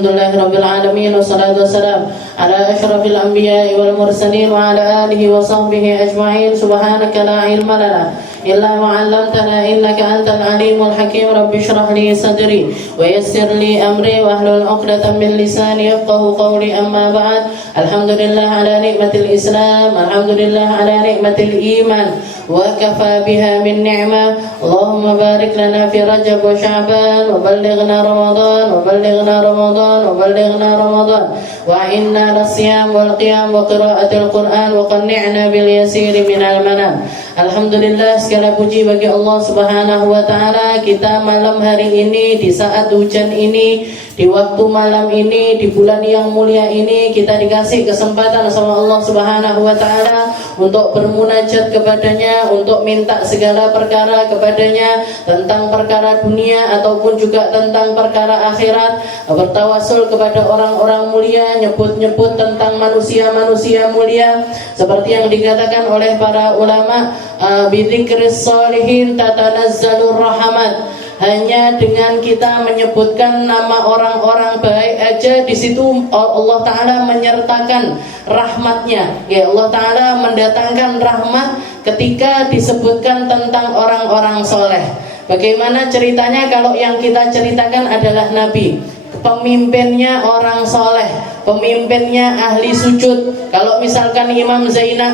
Alhamdulillahi Rabbil Alamin. Wassalatu wassalam ala ashrafil anbiya'i wal mursalin wa ala alihi wa sahbihi ajma'in. Subhanaka la ilma lana illa ma 'allamtana innaka antal alimul hakim. Rabbi shrah li sadri wa yassir li amri wa hlul 'uqdatam min lisani yafqahu qawli. Amma ba'd. Alhamdulillah ala nikmatil Islam, alhamdulillah ala nikmatil iman, wa kafa biha min ni'mah. Allahumma barik lana fi Rajab wa Sya'ban, wa ballighna Ramadan, wa ballighna Ramadan, wa ballighna Ramadan, wa inna lasiyam wal qiyam wa qiraatil Qur'an, wa qanni'na bil yasir minal manam. Alhamdulillah, segala puji bagi Allah Subhanahu wa taala. Kita malam hari ini, di saat hujan ini, di waktu malam ini, di bulan yang mulia ini, kita dikasih kesempatan sama Allah Subhanahu wa taala untuk bermunajat kepadanya, untuk minta segala perkara kepadanya, tentang perkara dunia ataupun juga tentang perkara akhirat, bertawasul kepada orang-orang mulia, nyebut-nyebut tentang manusia-manusia mulia, seperti yang dikatakan oleh para ulama, bidzikris sholihin tatanazzalur rahmat. Hanya dengan kita menyebutkan nama orang-orang baik aja, di situ Allah Ta'ala menyertakan rahmatnya. Ya, Allah Ta'ala mendatangkan rahmat ketika disebutkan tentang orang-orang soleh. Bagaimana ceritanya kalau yang kita ceritakan adalah Nabi, pemimpinnya orang soleh, pemimpinnya ahli sujud. Kalau misalkan Imam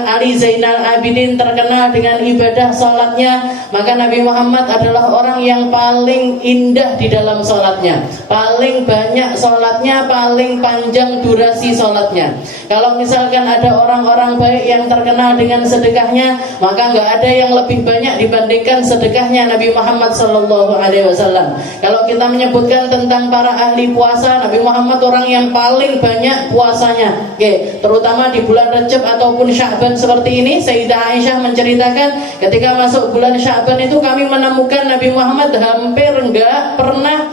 Ali Zainal Abidin terkenal dengan ibadah sholatnya, maka Nabi Muhammad adalah orang yang paling indah di dalam sholatnya, paling banyak sholatnya, paling panjang durasi sholatnya. Kalau misalkan ada orang-orang baik yang terkenal dengan sedekahnya, maka nggak ada yang lebih banyak dibandingkan sedekahnya Nabi Muhammad SAW. Kalau kita menyebutkan tentang para ahli puasa, Nabi Muhammad orang yang paling banyak puasanya. Oke, terutama di bulan Rajab ataupun Sya'ban seperti ini. Sayyidah Aisyah menceritakan ketika masuk bulan Sya'ban itu kami menemukan Nabi Muhammad hampir enggak pernah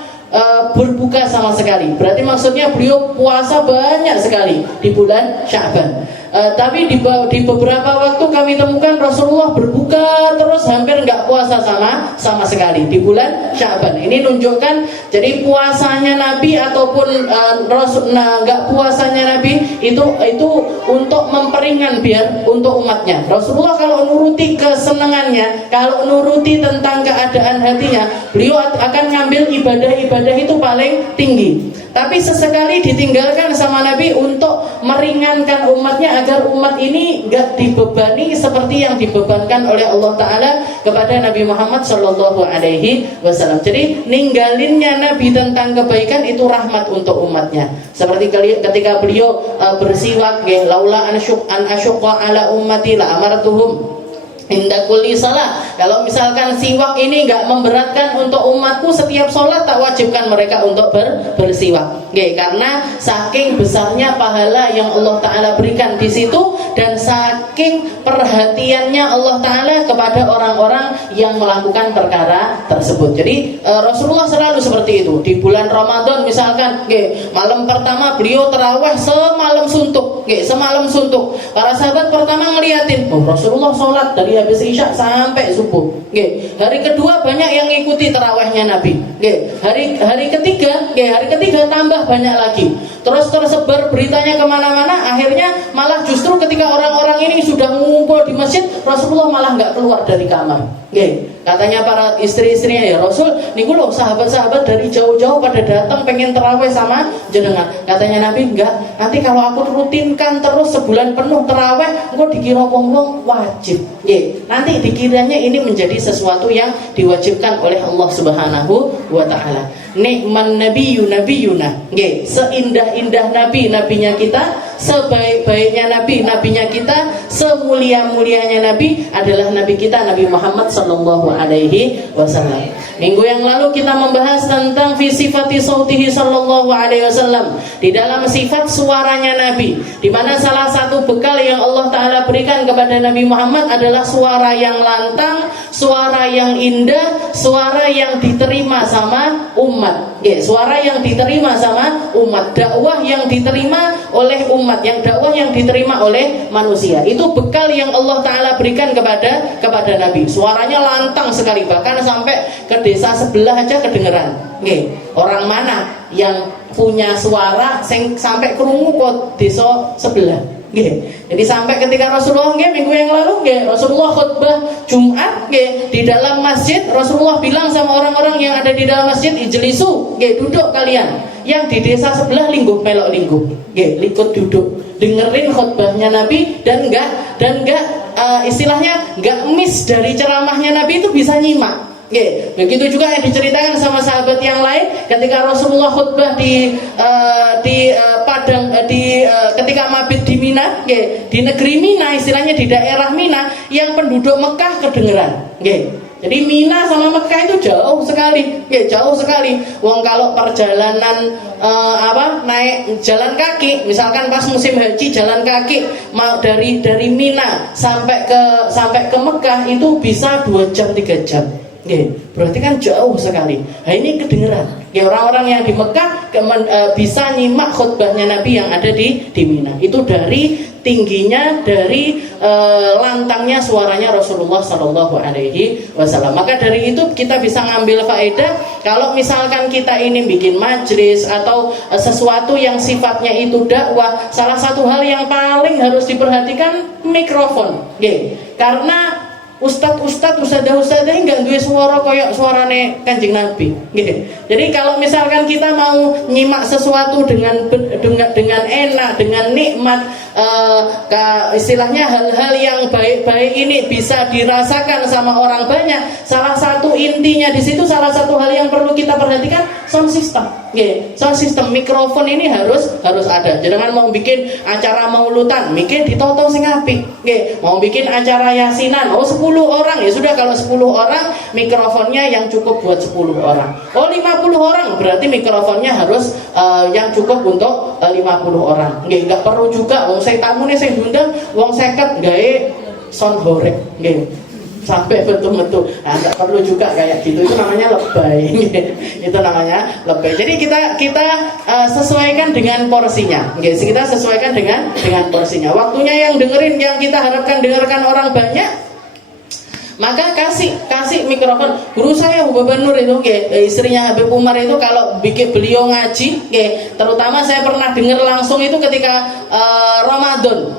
berbuka sama sekali. Berarti maksudnya beliau puasa banyak sekali di bulan Sya'ban. Tapi di beberapa waktu kami temukan Rasulullah berbuka terus, hampir nggak puasa sama sekali di bulan Sya'ban. Ini nunjukkan jadi puasanya Nabi ataupun nggak puasanya Nabi itu untuk memperingan biar untuk umatnya. Rasulullah kalau nuruti kesenangannya, kalau nuruti tentang keadaan hatinya, beliau akan ngambil ibadah itu paling tinggi. Tapi sesekali ditinggalkan sama Nabi untuk meringankan umatnya, agar umat ini gak dibebani seperti yang dibebankan oleh Allah Ta'ala kepada Nabi Muhammad SAW. Jadi ninggalinnya Nabi tentang kebaikan itu rahmat untuk umatnya. Seperti ketika beliau bersiwak, laula an asyqa ala ummati la amartuhum inda kulli salat. Kalau misalkan siwak ini enggak memberatkan untuk umatku, setiap sholat tak wajibkan mereka untuk bersiwak. Oke, karena saking besarnya pahala yang Allah Ta'ala berikan di situ, dan saking perhatiannya Allah Ta'ala kepada orang-orang yang melakukan perkara tersebut. Jadi Rasulullah selalu seperti itu. Di bulan Ramadan misalkan, malam pertama beliau tarawih semalam suntuk. Semalam suntuk. Para sahabat pertama ngeliatin, Rasulullah sholat dari habis isya sampai subuh. Hari kedua banyak yang ngikuti tarawihnya Nabi. Hari ketiga tambah banyak lagi. Terus tersebar beritanya kemana-mana. Akhirnya malah justru ketika orang-orang ini sudah mengumpul di masjid, Rasulullah malah nggak keluar dari kamar. Katanya para istri-istrinya, ya Rasul, niku loh sahabat-sahabat dari jauh-jauh pada datang pengen terawih sama jenengan. Katanya Nabi, enggak, nanti kalau aku rutinkan terus sebulan penuh terawih, engko dikira wong-wong wajib. Nanti dikiranya ini menjadi sesuatu yang diwajibkan oleh Allah Subhanahu wa Ta'ala. Nikman nabiyyu nabiyuna. Seindah-indah nabi, nabinya kita, sebaik-baiknya nabi, nabinya kita, semulia-mulianya nabi adalah nabi kita, Nabi Muhammad sallallahu alaihi wasallam. Minggu yang lalu kita membahas tentang fi sifati sautihi sallallahu alaihi wasallam, di dalam sifat suaranya Nabi, di mana salah satu bekal yang Allah Ta'ala berikan kepada Nabi Muhammad adalah suara yang lantang, suara yang indah, suara yang diterima sama umat. Suara yang diterima sama umat, dakwah yang diterima oleh umat, dakwah yang diterima oleh manusia. Itu bekal yang Allah Ta'ala berikan kepada Nabi. Suaranya lantang sekali, bahkan sampai ke desa sebelah aja kedengeran. Orang mana yang punya suara sing sampai krungu kok desa sebelah. Nggih. Jadi sampai ketika Rasulullah minggu yang lalu Rasulullah khutbah Jumat di dalam masjid, Rasulullah bilang sama orang-orang yang ada di dalam masjid, ijlisu, duduk kalian. Yang di desa sebelah lingguh melok lingguh. Ikut duduk, dengerin khutbahnya Nabi dan enggak istilahnya enggak miss dari ceramahnya Nabi, itu bisa nyimak. Begitu juga yang diceritakan sama sahabat yang lain ketika Rasulullah khutbah ketika mabit di Mina, di negeri Mina, istilahnya di daerah Mina, yang penduduk Mekah kedengeran. Jadi Mina sama Mekah itu jauh sekali, jauh sekali. Wong kalau perjalanan naik jalan kaki, misalkan pas musim haji jalan kaki mau dari Mina sampai ke Mekah itu bisa 2 jam 3 jam. Berarti kan jauh sekali. Nah ini kedengeran. Orang-orang yang di Mekah bisa nyimak khutbahnya Nabi yang ada di Mina. Itu dari tingginya, dari lantangnya suaranya Rasulullah Shallallahu Alaihi Wasallam. Maka dari itu kita bisa ngambil faedah, kalau misalkan kita ini bikin majlis atau sesuatu yang sifatnya itu dakwah, salah satu hal yang paling harus diperhatikan mikrofon. Karena ustadz-ustadz enggak duwe suara koyok suarane Kanjeng Nabi. Jadi kalau misalkan kita mau nyimak sesuatu dengan enak, dengan nikmat, istilahnya hal-hal yang baik-baik ini bisa dirasakan sama orang banyak. Salah satu intinya di situ, salah satu hal yang perlu kita perhatikan sound system. Sound system, mikrofon ini harus ada. Jangan mau bikin acara maulutan, mikir ditoto sing apik. Mau bikin acara yasinan, 10 orang, ya sudah, kalau 10 orang mikrofonnya yang cukup buat 10 orang. 50 orang, berarti mikrofonnya harus yang cukup untuk 50 orang. Enggak perlu juga wong saya tamune sing diundang wong 50 gawe sound horek. Sampai betul-betul enggak perlu juga kayak gitu, itu namanya lebay. Itu namanya lebay. Jadi kita sesuaikan dengan porsinya. Kita sesuaikan dengan porsinya. Waktunya yang dengerin, yang kita harapkan dengarkan orang banyak, maka kasih mikrofon. Guru saya Bapak Nur itu, istrinya Habib Umar itu, kalau bikin beliau ngaji, terutama saya pernah dengar langsung itu ketika Ramadan.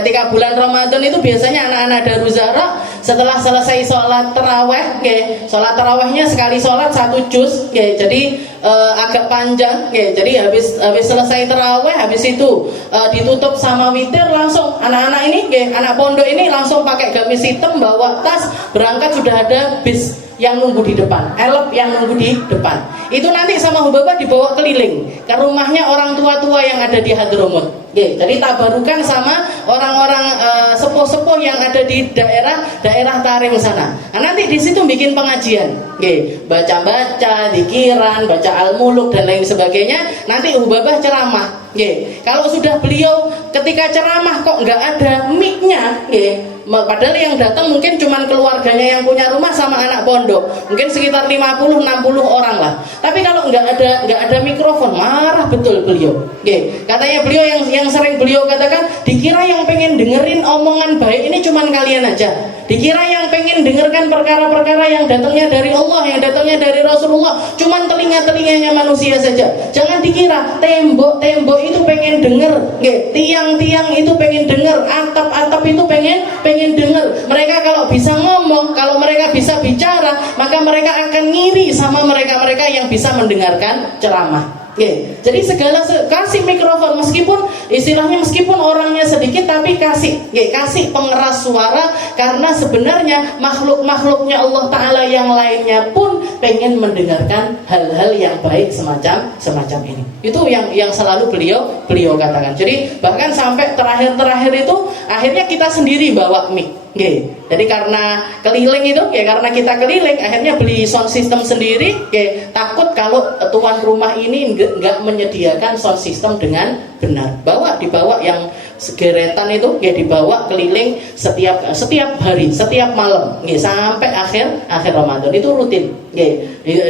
Ketika bulan Ramadan itu biasanya anak-anak Daruzara setelah selesai sholat taraweh, sholat tarawehnya sekali sholat 1 juz, jadi agak panjang. Jadi habis selesai taraweh, habis itu ditutup sama witir, langsung anak-anak ini, anak pondok ini langsung pakai gamis hitam, bawa tas, berangkat, sudah ada bis yang nunggu di depan, elep yang nunggu di depan. Itu nanti sama Hubabah dibawa keliling ke rumahnya orang tua-tua yang ada di Hadramut. Jadi tabarukan sama orang-orang sepuh-sepuh yang ada di daerah Tarim sana. Nah, nanti di situ bikin pengajian, baca-baca, dikiran, baca Al-Muluk dan lain sebagainya. Nanti Hubabah ceramah. Kalau sudah beliau ketika ceramah kok nggak ada mic-nya, padahal yang datang mungkin cuman keluarganya yang punya rumah sama anak pondok, mungkin sekitar 50-60 orang lah. Tapi kalau nggak ada mikrofon, marah betul beliau. Katanya beliau yang sering beliau katakan, dikira yang pengen dengerin omongan baik ini cuman kalian aja. Dikira yang pengen dengarkan perkara-perkara yang datangnya dari Allah, yang datangnya dari Rasulullah, cuman telinga-telinganya manusia saja. Jangan dikira tembok-tembok itu pengen denger, tiang-tiang itu pengen denger, atap-atap itu pengen denger. Mereka kalau bisa ngomong, kalau mereka bisa bicara, maka mereka akan ngiri sama mereka-mereka yang bisa mendengarkan ceramah. Jadi segala kasih mikrofon, meskipun orangnya sedikit, tapi kasih pengeras suara, karena sebenarnya makhluknya Allah Ta'ala yang lainnya pun pengen mendengarkan hal-hal yang baik semacam ini. Itu yang selalu beliau katakan. Jadi bahkan sampai terakhir itu akhirnya kita sendiri bawa mic. Jadi karena keliling itu, karena kita keliling, akhirnya beli sound system sendiri. Takut kalau tuan rumah ini nggak menyediakan sound system dengan benar. Dibawa yang segeretan itu, dibawa keliling setiap hari, setiap malam, sampai akhir Ramadan itu rutin.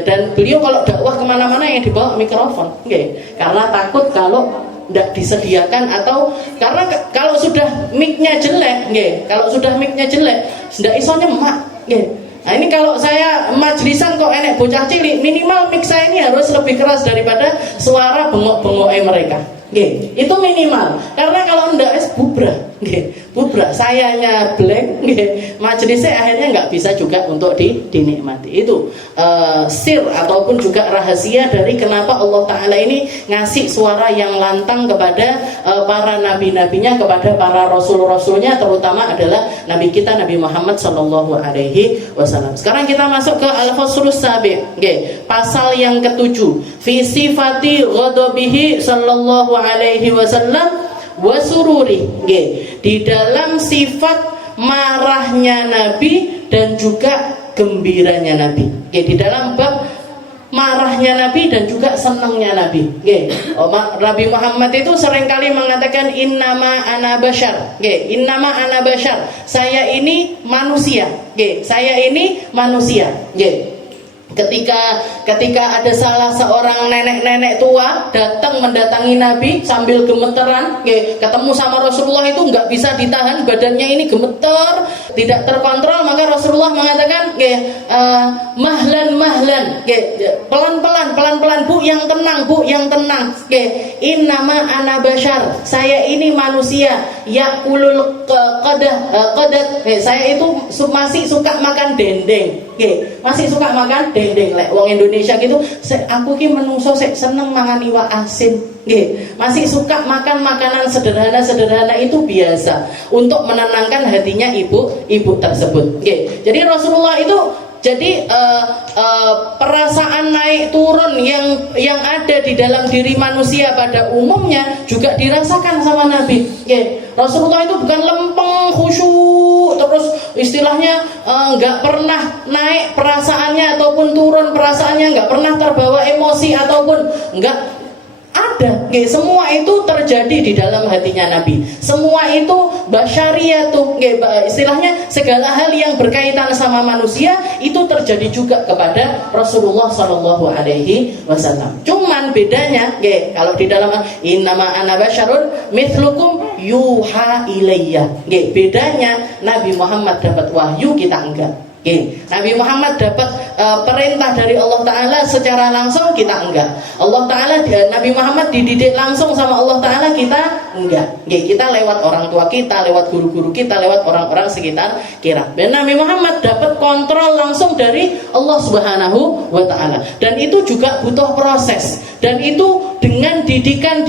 Dan beliau kalau dakwah kemana-mana yang dibawa mikrofon, karena takut kalau tidak disediakan, atau karena kalau sudah mic-nya jelek, tidak iso nyemak, Nah ini kalau saya majlisan kok enek bocah cilik, minimal mic saya ini harus lebih keras daripada suara bengok-bengoknya mereka. Nggih, itu minimal. Karena kalau ndak es bubrah, nggih. Bubrah, sayanya blank, nggih. Majelisnya akhirnya nggak bisa juga untuk dinikmati. Itu sir ataupun juga rahasia dari kenapa Allah Ta'ala ini ngasih suara yang lantang kepada para nabi-nabinya, kepada para rasul-rasulnya, terutama adalah nabi kita Nabi Muhammad Sallallahu Alaihi Wasallam. Sekarang kita masuk ke Al-Faslus Sabi', nggih. Pasal yang ke-7, fi sifati ghadabihi Sallallahu Alaihi Wasallam wa sururi, nggih. Di dalam sifat marahnya Nabi dan juga gembiranya Nabi. Nggih, di dalam bab marahnya Nabi dan juga senangnya Nabi. Nggih. Nabi Muhammad itu seringkali mengatakan innama ana basyar. Nggih, innama ana basyar. Saya ini manusia. Nggih, saya ini manusia. Nggih. Ketika ada salah seorang nenek-nenek tua datang mendatangi Nabi sambil gemeteran, ketemu sama Rasulullah itu nggak bisa ditahan, badannya ini gemeter, tidak terkontrol, maka Rasulullah mengatakan, mahlan, pelan-pelan, Bu yang tenang, innama ana basyar, saya ini manusia, yakulul qadat, saya itu masih suka makan dendeng. Masih suka makan dendeng lek wong Indonesia gitu. Aku ki menungso seneng mangan iwak asin. Masih suka makan makanan sederhana itu biasa untuk menenangkan hatinya ibu tersebut. Jadi Rasulullah itu perasaan naik turun yang ada di dalam diri manusia pada umumnya juga dirasakan sama Nabi. Rasulullah itu bukan lempeng, khusyuk, terus istilahnya nggak pernah naik perasaannya ataupun turun perasaannya, nggak pernah terbawa emosi ataupun nggak ada. Semua itu terjadi di dalam hatinya Nabi. Semua itu basyariyatuh, istilahnya segala hal yang berkaitan sama manusia itu terjadi juga kepada Rasulullah Sallallahu Alaihi Wasallam. Cuman bedanya, kalau di dalam innama ana basyarun mithlukum yuha ilayya, bedanya Nabi Muhammad dapat wahyu, kita enggak. Nabi Muhammad dapat perintah dari Allah Ta'ala secara langsung, kita enggak. Allah Ta'ala, Nabi Muhammad dididik langsung sama Allah Ta'ala, kita enggak. Kita lewat orang tua kita, lewat guru-guru kita, lewat orang-orang sekitar kita. Dan Nabi Muhammad dapat kontrol langsung dari Allah Subhanahu wa Ta'ala. Dan itu juga butuh proses. Dan itu dengan didikan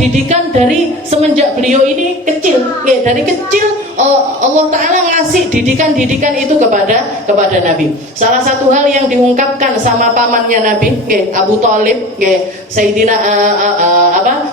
dari semenjak beliau ini kecil. Dari kecil Allah Ta'ala ngasih didikan itu kepada Nabi. Salah satu hal yang diungkapkan sama pamannya Nabi, Abu Thalib, Sayyidina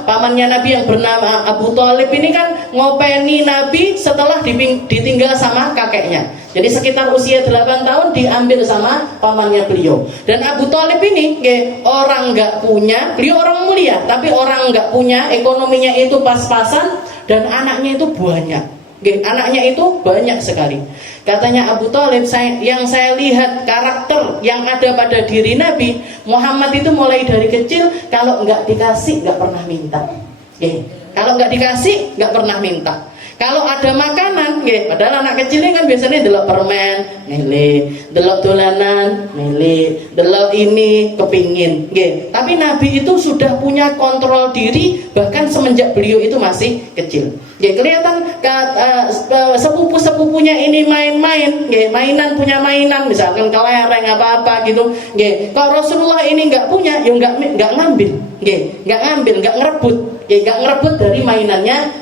pamannya Nabi yang bernama Abu Thalib ini kan ngopeni Nabi setelah ditinggal sama kakeknya. Jadi sekitar usia 8 tahun diambil sama pamannya beliau. Dan Abu Thalib ini orang nggak punya, beliau orang mulia, tapi orang nggak punya, ekonominya itu pas-pasan, dan anaknya itu banyak. Anaknya itu banyak sekali. Katanya Abu Thalib, yang saya lihat karakter yang ada pada diri Nabi Muhammad itu mulai dari kecil, kalau nggak dikasih nggak pernah minta. Kalau nggak dikasih nggak pernah minta. Kalau ada makanan, padahal anak kecil ini kan biasanya delok permen, milih, delok dolanan, milih, delok ini, kepingin. Tapi Nabi itu sudah punya kontrol diri bahkan semenjak beliau itu masih kecil. Kelihatan sepupu-sepupunya ini main-main, mainan punya mainan, misalkan kelereng apa-apa gitu. Kalau Rasulullah ini nggak punya, ya nggak ngambil, nggak ngerebut dari mainannya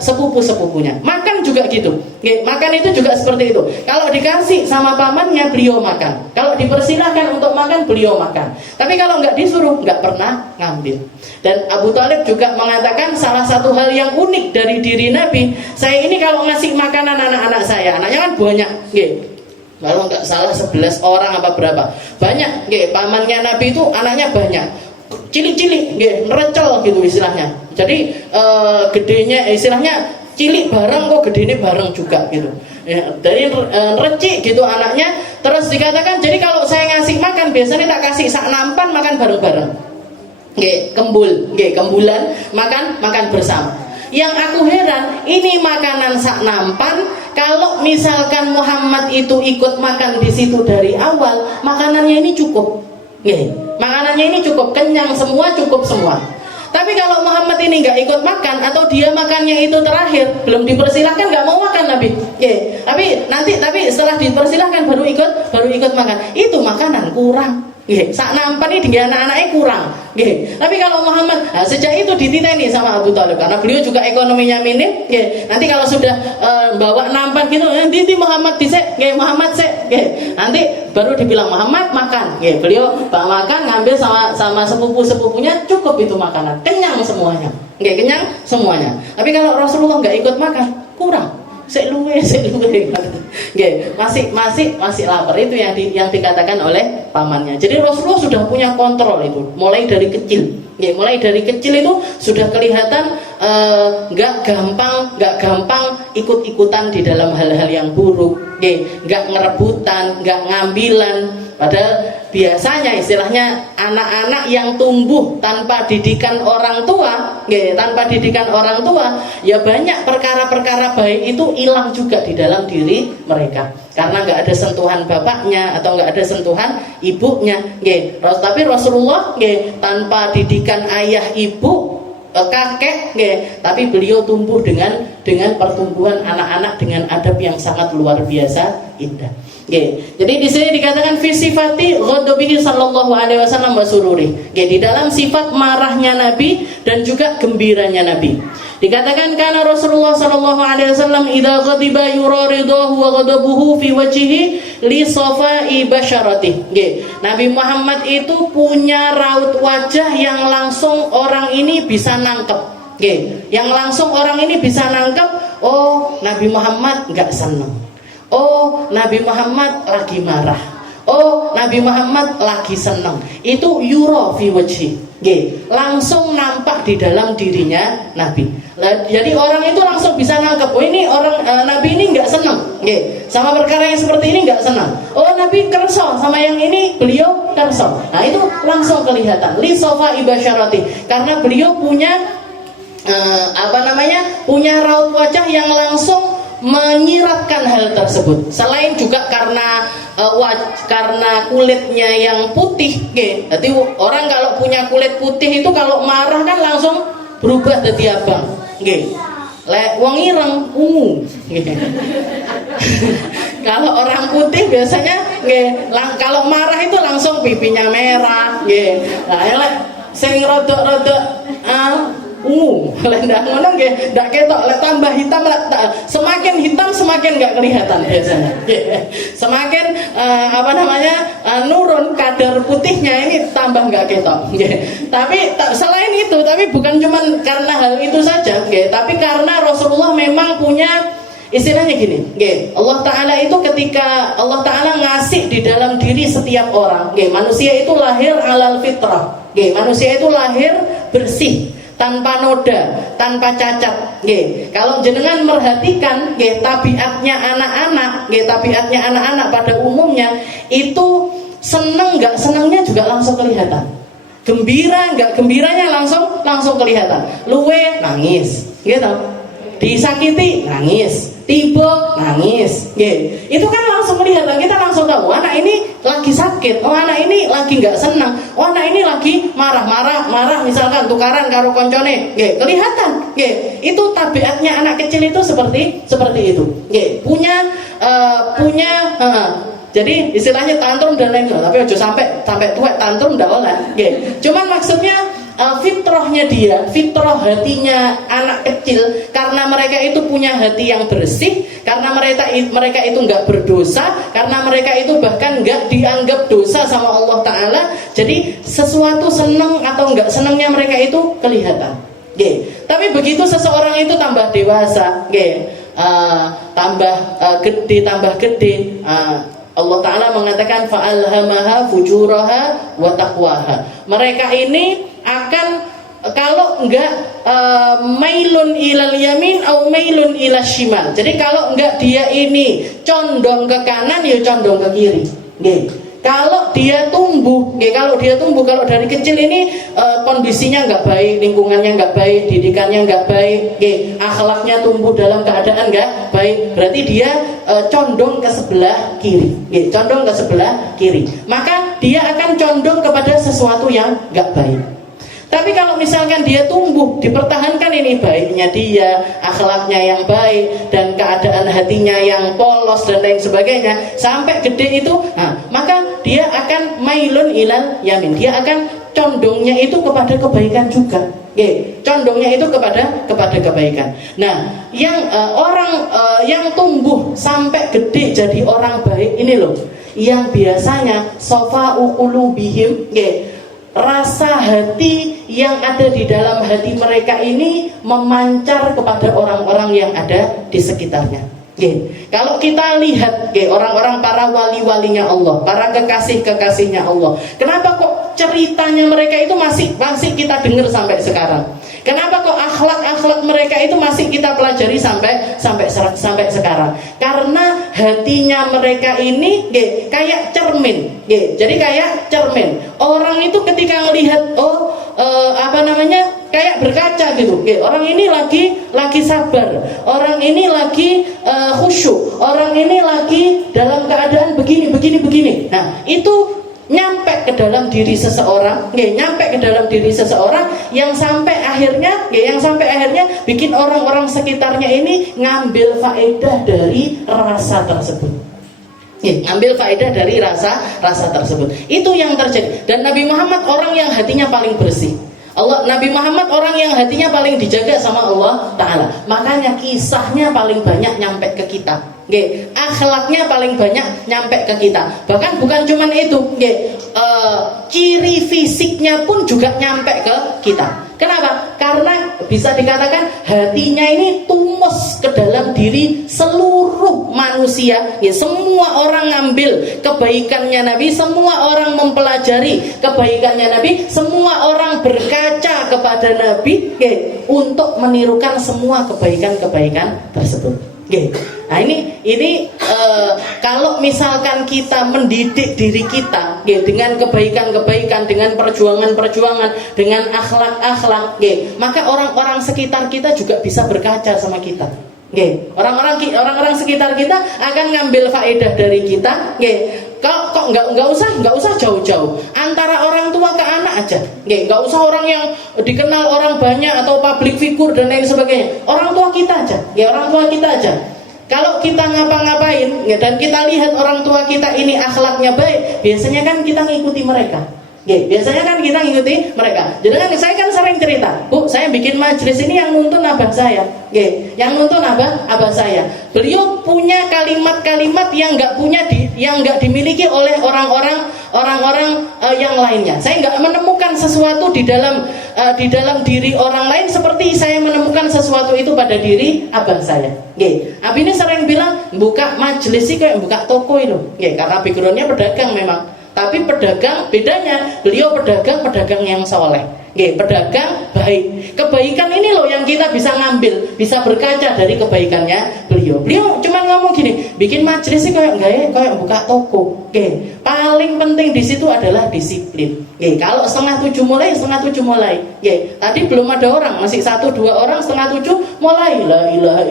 sepupu-sepupunya. Makan juga gitu. Makan itu juga seperti itu. Kalau dikasih sama pamannya, beliau makan. Kalau dipersilahkan untuk makan, beliau makan. Tapi kalau nggak disuruh, nggak pernah ngambil. Dan Abu Thalib juga mengatakan salah satu hal yang unik dari diri Nabi, saya ini kalau ngasih makanan anak-anak saya, anaknya kan banyak, kalau nggak salah 11 orang apa berapa, banyak. Pamannya Nabi itu anaknya banyak, cilik-cilik, nerecel gitu istilahnya. Jadi gedenya istilahnya cilik bareng kok gedenya bareng juga gitu. Dari recik gitu anaknya. Terus dikatakan, jadi kalau saya ngasih makan biasanya tak kasih sak nampan, makan bareng-bareng. Kembulan makan bersama. Yang aku heran, ini makanan sak nampan kalau misalkan Muhammad itu ikut makan di situ dari awal, makanannya ini cukup. Makanannya ini cukup, kenyang semua, cukup semua. Tapi kalau Muhammad ini nggak ikut makan atau dia makannya itu terakhir, belum dipersilahkan, nggak mau makan Nabi. Tapi setelah dipersilahkan baru ikut makan. Itu makanan kurang. Sak nampan ini dia anak-anaknya kurang. Tapi kalau Muhammad, sejak itu dititeni sama Abu Thalib karena beliau juga ekonominya minim. Nanti kalau sudah bawa nampan gitu, nanti Muhammad disek, Muhammad sek. Nanti baru dibilang Muhammad makan. Beliau bawa makan, ngambil sama sepupunya, cukup itu makanan, kenyang semuanya. Kenyang semuanya. Tapi kalau Rasulullah nggak ikut makan, kurang. Sek luwe. Masih lapar, itu yang dikatakan oleh pamannya. Jadi Rasulullah sudah punya kontrol itu mulai dari kecil. Mulai dari kecil itu sudah kelihatan nggak gampang ikut-ikutan di dalam hal-hal yang buruk, nggak ngerebutan, nggak ngambilan. Padahal biasanya istilahnya anak-anak yang tumbuh tanpa didikan orang tua, ya banyak perkara-perkara baik itu hilang juga di dalam diri mereka karena nggak ada sentuhan bapaknya atau nggak ada sentuhan ibunya. Tapi Rasulullah tanpa didikan ayah ibu, kakek, tapi beliau tumbuh dengan pertumbuhan anak-anak dengan adab yang sangat luar biasa indah. Jadi di sini dikatakan fi sifati ghadabihi sallallahu alaihi wasallam wa sururi. Di dalam sifat marahnya Nabi dan juga gembiranya Nabi. Dikatakan karena Rasulullah sallallahu alaihi wasallam idza ghadiba yuraridahu wa ghadabuhu fi wajhihi li safai basyarati. Nabi Muhammad itu punya raut wajah yang langsung orang ini bisa nangkep. Yang langsung orang ini bisa nangkep, oh Nabi Muhammad enggak senang. Oh Nabi Muhammad lagi marah. Oh Nabi Muhammad lagi senang. Itu yura fi wajhi. Langsung nampak di dalam dirinya Nabi. Jadi orang itu langsung bisa nangkep, oh ini orang Nabi ini nggak senang, sama perkara yang seperti ini nggak senang. Oh Nabi kerso sama yang ini beliau kerso. Nah itu langsung kelihatan. Li sofa ibasyarati, karena beliau punya punya raut wajah yang langsung menyiratkan hal tersebut. Selain juga karena kulitnya yang putih, jadi orang kalau punya kulit putih itu kalau marah kan langsung berubah jadi abang. Wong ireng ungu. Kalau orang putih biasanya kalau marah itu langsung pipinya merah. Nah, sing rodok-rodok ungu, lendang ngono nggih, ndak ketok, lek tambah hitam semakin hitam semakin enggak kelihatan biasanya. Semakin nurun kadar putihnya ini tambah enggak ketok. Tapi selain itu, tapi bukan cuma karena hal itu saja, tapi karena Rasulullah memang punya istilahnya gini, Allah Ta'ala itu ketika Allah Ta'ala ngasih di dalam diri setiap orang, manusia itu lahir alal fitrah, manusia itu lahir bersih, tanpa noda, tanpa cacat. Kalau jenengan merhatikan tabiatnya anak-anak pada umumnya itu seneng nggak senengnya juga langsung kelihatan. Gembira nggak gembiranya langsung kelihatan. Luwe nangis, gitu. Disakiti nangis, tiba nangis, itu kan langsung kelihatan. Kita langsung tahu anak ini lagi sakit, oh anak ini lagi nggak senang, oh anak ini lagi marah, misalkan tukaran karo koncone, kelihatan. Itu tabiatnya anak kecil itu seperti itu. Punya jadi istilahnya tantrum dan lain-lain, tapi aja sampai tua tantrum ndak oleh. Cuman maksudnya fitrahnya dia, fitrah hatinya anak kecil, karena mereka itu punya hati yang bersih, karena mereka itu nggak berdosa, karena mereka itu bahkan nggak dianggap dosa sama Allah Ta'ala. Jadi sesuatu seneng atau nggak senengnya mereka itu kelihatan. Tapi begitu seseorang itu tambah dewasa, tambah gede, Allah Ta'ala mengatakan fa'alhamaha fujuraha wa taqwaha. Mereka ini akan kalau enggak mailun ilal yamin atau mailun ilal shimal. Jadi kalau enggak dia ini condong ke kanan ya condong ke kiri. Kalau dia tumbuh, kalau dari kecil ini kondisinya nggak baik, lingkungannya nggak baik, didikannya nggak baik, akhlaknya tumbuh dalam keadaan nggak baik, berarti dia condong ke sebelah kiri, condong ke sebelah kiri. Maka dia akan condong kepada sesuatu yang nggak baik. Tapi kalau misalkan dia tumbuh, dipertahankan ini baiknya dia, akhlaknya yang baik, dan keadaan hatinya yang polos dan lain sebagainya, sampai gede itu, maka dia akan mailun ilal yamin. Dia akan condongnya itu kepada kebaikan juga. Condongnya itu kepada kebaikan. Nah, yang orang yang tumbuh sampai gede jadi orang baik ini loh, yang biasanya sofa'u qulubihim, rasa hati yang ada di dalam hati mereka ini memancar kepada orang-orang yang ada di sekitarnya. Kalau kita lihat orang-orang para wali-walinya Allah, para kekasih-kekasihnya Allah, kenapa kok ceritanya mereka itu masih kita dengar sampai sekarang? Kenapa kok akhlak-akhlak mereka itu masih kita pelajari sampai sekarang? Karena hatinya mereka ini kayak cermin. Jadi kayak cermin. Orang itu ketika melihat kayak berkaca gitu. Orang ini lagi sabar. Orang ini lagi khusyuk. Orang ini lagi dalam keadaan begini. Nah, itu nyampe ke dalam diri seseorang, yang sampai akhirnya bikin orang-orang sekitarnya ini ngambil faedah dari rasa tersebut. Ngambil faedah dari rasa tersebut. Itu yang terjadi. Dan Nabi Muhammad orang yang hatinya paling bersih. Nabi Muhammad orang yang hatinya paling dijaga sama Allah Ta'ala. Makanya kisahnya paling banyak nyampe ke kita. Akhlaknya paling banyak nyampe ke kita. Bahkan bukan cuman itu, ciri fisiknya pun juga nyampe ke kita. Kenapa? Karena bisa dikatakan hatinya ini tumus ke dalam diri seluruh manusia. Semua orang ngambil kebaikannya Nabi, semua orang mempelajari kebaikannya Nabi, semua orang berkaca kepada Nabi untuk menirukan semua kebaikan-kebaikan tersebut. Nah ini kalau misalkan kita mendidik diri kita dengan kebaikan-kebaikan, dengan perjuangan-perjuangan, dengan akhlak-akhlak, maka orang-orang sekitar kita juga bisa berkaca sama kita. Orang-orang sekitar kita akan ngambil faedah dari kita. Kok nggak usah jauh-jauh, antara orang tua ke anak aja. Nggak usah orang yang dikenal orang banyak atau public figure dan lain sebagainya. Orang tua kita aja. Kalau kita ngapa-ngapain dan kita lihat orang tua kita ini akhlaknya baik, biasanya kan kita ngikuti mereka. Jadi kan saya kan sering cerita, Bu, saya bikin majelis ini yang nuntun abah saya. Yang nuntun abah saya. Beliau punya kalimat-kalimat yang nggak dimiliki oleh orang-orang yang lainnya. Saya nggak menemukan sesuatu di dalam diri orang lain seperti saya menemukan sesuatu itu pada diri abah saya. Abi ini sering bilang buka majelis sih kayak buka toko itu. Karena backgroundnya pedagang memang. Tapi pedagang bedanya, beliau pedagang yang soleh, pedagang baik. Kebaikan ini loh yang kita bisa ngambil, bisa berkaca dari kebaikannya beliau. Beliau cuma ngomong gini, bikin majelis sih kayak buka toko. Paling penting di situ adalah disiplin. Kalau 6:30 mulai. Tadi belum ada orang, masih 1-2 orang 6:30 mulai. La ilaha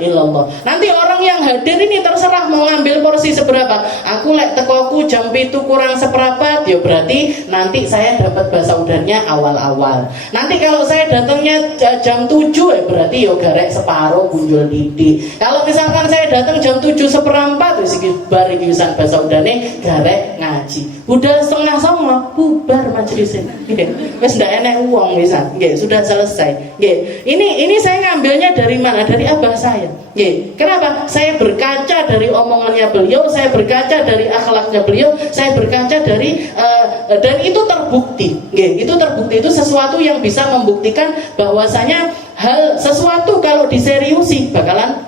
illallah. Nanti orang yang hadir ini terserah mau ngambil porsi seberapa. Aku tekoku jam 7 kurang seperempat, ya berarti nanti saya dapat bahasa udarnya awal-awal. Nanti kalau saya datangnya jam 7, ya berarti ya garek separuh kunjul didik. Kalau misalkan saya datang jam 7 seperempat, ya sekitar kiusan bahasa udarnya garek ngaji. Udah 8:30 bubar majelisnya. Wes ndak enek uang bisa. Sudah selesai. Ini saya ngambilnya dari mana? Dari abah saya. Kenapa? Saya berkaca dari omongannya beliau, saya berkaca dari akhlaknya beliau, saya berkaca dari dan itu terbukti. Itu sesuatu yang bisa membuktikan bahwasanya sesuatu kalau diseriusi bakalan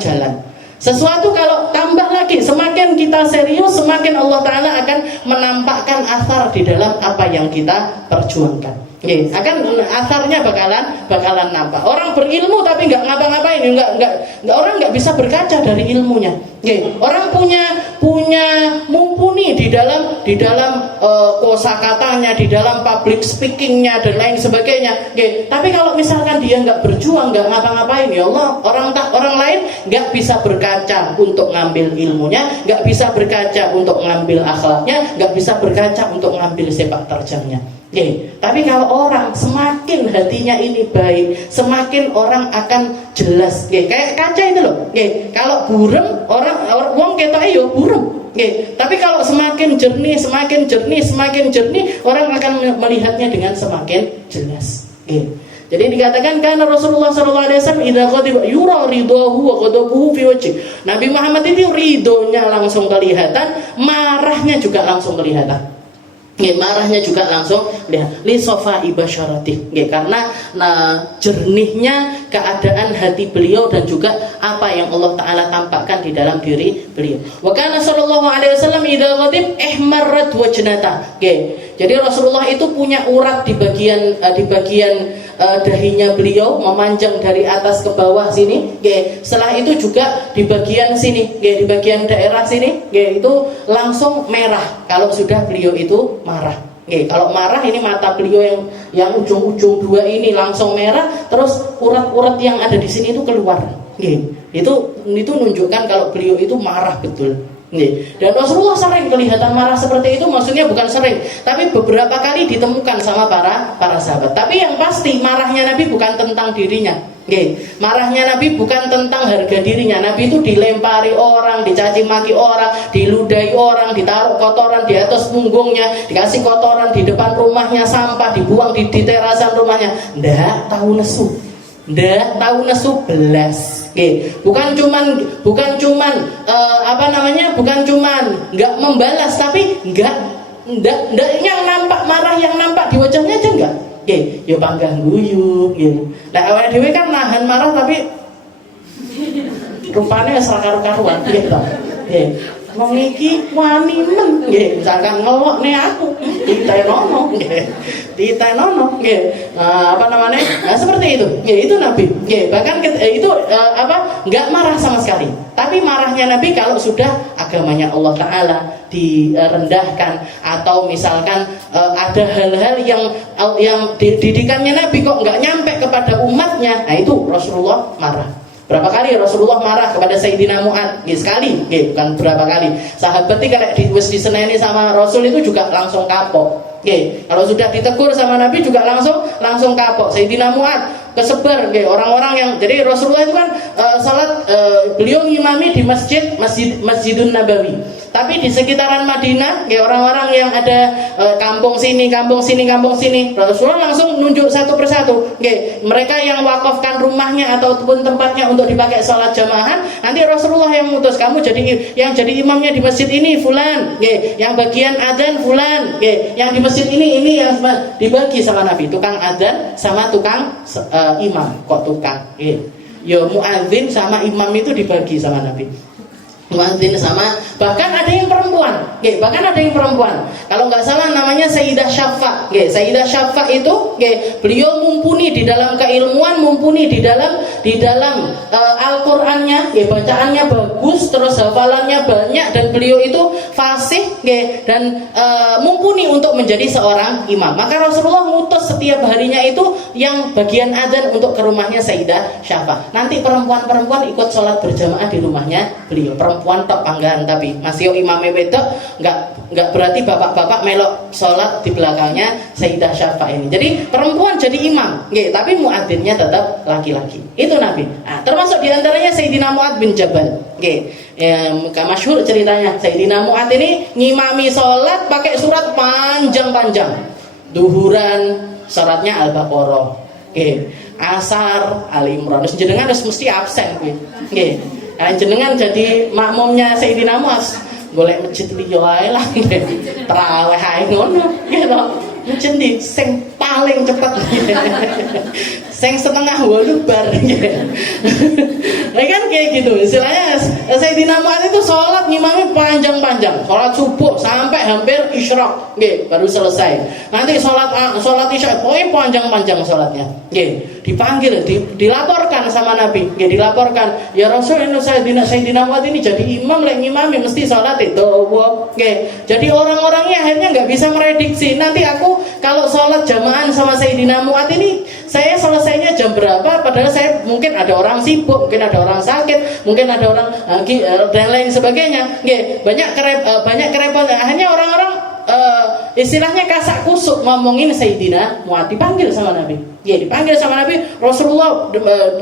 jalan. Sesuatu kalau tambah lagi, semakin kita serius, semakin Allah Ta'ala akan menampakkan asar di dalam apa yang kita perjuangkan. Nggih, akan asarnya bakalan nampak. Orang berilmu tapi nggak ngapa-ngapain, orang nggak bisa berkaca dari ilmunya. Nggih, orang punya mumpuni di dalam kosakatanya, di dalam public speakingnya dan lain sebagainya. Nggih, tapi kalau misalkan dia nggak berjuang, nggak ngapa-ngapain, ya Allah, orang lain nggak bisa berkaca untuk ngambil ilmunya, nggak bisa berkaca untuk ngambil akhlaknya, nggak bisa berkaca untuk ngambil sepak terjangnya. Tapi kalau orang semakin hatinya ini baik, semakin orang akan jelas. Kayak kaca itu loh. Kalau burem, orang wong ketok yo burem. Tapi kalau semakin jernih, orang akan melihatnya dengan semakin jelas. Jadi dikatakan karena Rasulullah SAW idza ghadiba yura ridahu wa ghadabuhu fi wajhi. Nabi Muhammad itu ridhonya langsung kelihatan, marahnya juga langsung kelihatan. Marahnya juga langsung lihat li sofa ibasyarati, karena jernihnya keadaan hati beliau dan juga apa yang Allah Ta'ala tampakkan di dalam diri beliau. Wa kana sallallahu alaihi wasallam idza ghadib ihmarrat wajnata. Jadi Rasulullah itu punya urat di bagian dahinya beliau, memanjang dari atas ke bawah sini. Setelah itu juga di bagian sini, di bagian daerah sini, itu langsung merah kalau sudah beliau itu marah. Kalau marah ini mata beliau yang ujung-ujung dua ini langsung merah, terus urat-urat yang ada di sini itu keluar. Itu menunjukkan kalau beliau itu marah betul. Dan Rasulullah sering kelihatan marah seperti itu, maksudnya bukan sering, tapi beberapa kali ditemukan sama para sahabat. Tapi yang pasti marahnya Nabi bukan tentang dirinya. Marahnya Nabi bukan tentang harga dirinya. Nabi itu dilempari orang, dicaci maki orang, diludahi orang, ditaruh kotoran di atas punggungnya, dikasih kotoran di depan rumahnya, sampah dibuang di terasan rumahnya. Ndak tahu nesu belas. Bukan cuman bukan cuman nggak membalas, tapi nggak yang nampak marah, yang nampak di wajahnya aja enggak. Ya panggah guyu. Nah awalnya dewe kan nahan marah tapi rupanya serakaru-karuan gitu. Wong iki wani men, misalkan ngelok nih aku ditenono, nah seperti itu. Itu Nabi. Bahkan itu nggak marah sama sekali. Tapi marahnya Nabi kalau sudah agamanya Allah Ta'ala direndahkan, atau misalkan ada hal-hal yang didikannya Nabi kok nggak nyampe kepada umatnya, nah itu Rasulullah marah. Berapa kali Rasulullah marah kepada Sayyidina Mu'ad? Sekali, bukan berapa kali. Sahabat ini kalau diseneni sama Rasul itu juga langsung kapok. Kalau sudah ditegur sama Nabi juga langsung kapok. Sayyidina Mu'ad kesebar, orang-orang yang, jadi Rasulullah itu kan salat, beliau ngimami di Masjidun Nabawi. Tapi di sekitaran Madinah, orang-orang yang ada kampung sini, Rasulullah langsung nunjuk satu persatu. Mereka yang wakafkan rumahnya ataupun tempatnya untuk dipakai salat jamaah, nanti Rasulullah yang mutus, kamu yang jadi imamnya di masjid ini fulan, yang bagian adzan fulan, yang di masjid ini yang dibagi sama Nabi, tukang adzan sama tukang imam. Kok tukang? Ya muadzin sama imam itu dibagi sama Nabi. Muadzin sama, bahkan ada yang perempuan. Kalau nggak salah namanya Sayyidah Syafa. Sayyidah Syafa itu, beliau mumpuni di dalam keilmuan, mumpuni di dalam Al-Qur'annya, bacaannya bagus, terus hafalannya banyak, dan beliau itu fasih, dan mumpuni untuk menjadi seorang imam. Maka Rasulullah ngutus setiap harinya itu yang bagian adzan untuk ke rumahnya Sayyidah Syafa. Nanti perempuan-perempuan ikut sholat berjamaah di rumahnya beliau. Perempuan tok panggahan, tapi masih imamnya wedok, nggak berarti bapak-bapak melok sholat di belakangnya Sayyidah Syafa ini. Jadi perempuan jadi imam, tapi muadzinnya tetap laki-laki. Itu Nabi. Nah, termasuk diantaranya Sayyidina Mu'ad bin Jabal. Masyhur ceritanya, Sayyidina Mu'ad ini ngimami sholat pakai surat panjang-panjang. Duhuran syaratnya Al-Baqarah. Asar Ali Imran. Terus jenengan harus mesti absen jenengan jadi makmumnya Sayyidina Mu'az, golek masjid liya ae lah, terawih ae ngono gitu. Masjid sing paling cepat. Sing setengah walu bar. Nah kan kayak gitu. Istilahnya Sayyidina Mu'adz itu sholat ngimami panjang-panjang. Sholat subuh sampai hampir isyraq, nggih, baru selesai. Nanti sholat isya pokoknya panjang-panjang sholatnya. Nggih, dipanggil, dilaporkan sama Nabi. Nggih, dilaporkan, "Ya Rasul, ini Sayyidina Mu'adz ini jadi imam lek ngimami mesti sholat itu." Nggih. Jadi orang-orangnya akhirnya nggak bisa merediksi. Nanti aku kalau sholat jamaah sama Sayyidina Mu'adz ini saya selesainya jam berapa, padahal saya mungkin ada orang sibuk, mungkin ada orang sakit, mungkin ada orang dan lain sebagainya. Banyak kerepotan. Akhirnya orang-orang istilahnya kasak kusuk ngomongin Sayyidina Mu'adz, dipanggil sama Nabi. Ya, dipanggil sama Nabi. Rasulullah,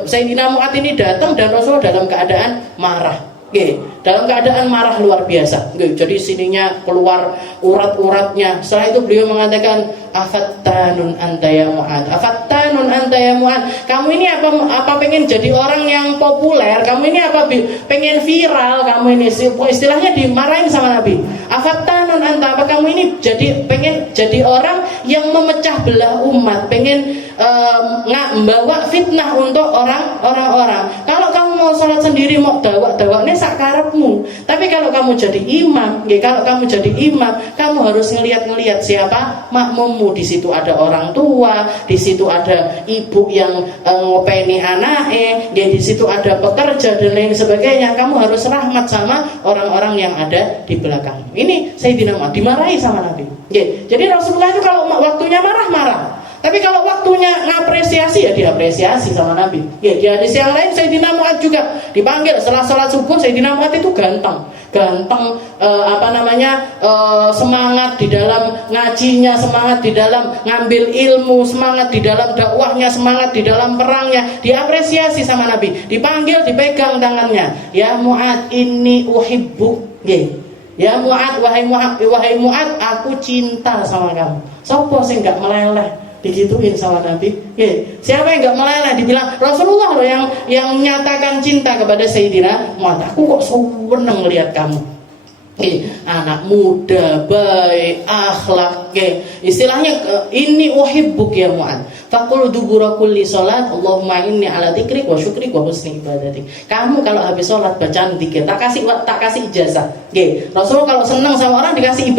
Sayyidina Mu'adz ini datang dan Rasulullah dalam keadaan marah. Oke, dalam keadaan marah luar biasa. Oke, jadi sininya keluar urat-uratnya. Setelah itu beliau mengatakan, "Afattanun anta ya Mu'adz, afattanun anta ya Mu'adz." Kamu ini apa pengen jadi orang yang populer? Kamu ini apa pengen viral? Kamu ini istilahnya dimarahin sama Nabi. Afattanun anta, apa kamu ini pengen jadi orang yang memecah belah umat, pengen membawa fitnah untuk orang-orang. Kalau kamu mau sholat sendiri, mau dakwah-dakwahnya sak karepmu. Tapi kalau kamu jadi imam, kamu harus ngelihat siapa makmummu. Di situ ada orang tua, di situ ada ibu yang ngopeni anake, di situ ada pekerja dan lain sebagainya. Kamu harus rahmat sama orang-orang yang ada di belakang. Ini Sayyidina Mu'adz dimarahi sama Nabi. Jadi Rasulullah itu kalau waktunya marah-marah. Tapi kalau waktunya ngapresiasi, ya diapresiasi sama Nabi. Ya, di hadis yang lain Sayyidina Mu'adz juga dipanggil setelah sholat subuh. Sayyidina Mu'adz itu ganteng, semangat di dalam ngajinya, semangat di dalam ngambil ilmu, semangat di dalam dakwahnya, semangat di dalam perangnya. Diapresiasi sama Nabi. Dipanggil, dipegang tangannya. "Ya Mu'adz, inni uhibbuk." Ya Mu'adz, wahai Mu'adz, aku cinta sama kamu. Sopo sing gak meleleh? Digituin sama Nabi. Siapa yang gak meleleh? Dibilang Rasulullah loh yang menyatakan cinta kepada Sayyidina Mu'adz. Aku kok seneng melihat kamu. Anak muda, baik, akhlak. Istilahnya ini uhibbuk ya Mu'adz. Faqul dubura kulli salat, Allahumma inni ala dzikrik wa syukrik wa husni ibadatik. Kamu kalau habis salat bacaan zikir, tak kasih ijazah. Rasulullah kalau senang sama orang dikasih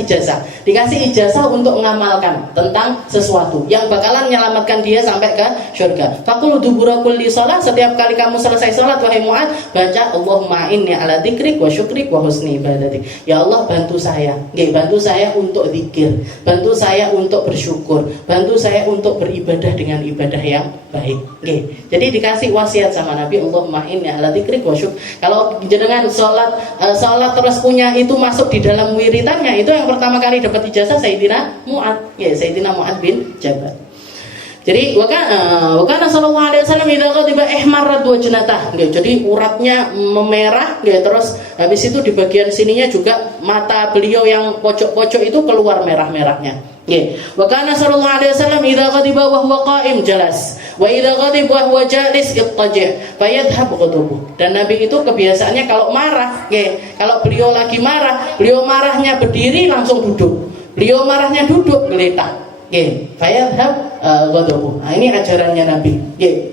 ijazah. Dikasih ijazah untuk mengamalkan tentang sesuatu yang bakalan menyelamatkan dia sampai ke surga. Faqul dubura kulli salat, setiap kali kamu selesai salat wahai Mu'adz, baca Allahumma inni ala dzikrik wa syukrik wa husni ibadatik. Ya Allah, bantu saya. Bantu saya untuk zikir, bantu saya untuk bersyukur, bantu saya untuk beribadah dengan ibadah yang baik. Jadi dikasih wasiat sama Nabi, Allahumma inni ala dzikrik wa syukrik. Kalau jenengan salat terus punya itu masuk di dalam wiridannya, itu yang pertama kali dapat ijazah Sayyidina Mu'adz. Sayyidina Mu'adz bin Jabal. Jadi wakana sallallahu alaihi wasallam idza ghadiba ihmarrat wajnatah. Jadi uratnya memerah, terus habis itu di bagian sininya juga mata beliau yang pojok-pojok itu keluar merah-merahnya. Wakana sallallahu alaihi wasallam idza ghadiba wa huwa qa'im jalas, wa idza ghadiba wa huwa jalis ittaji' fayadhhab ghadabuh. Dan Nabi itu kebiasaannya kalau marah, kalau beliau lagi marah, beliau marahnya berdiri langsung duduk. Beliau marahnya duduk geletak. Fayadhhab ghadabuh. Nah, ini ajarannya Nabi.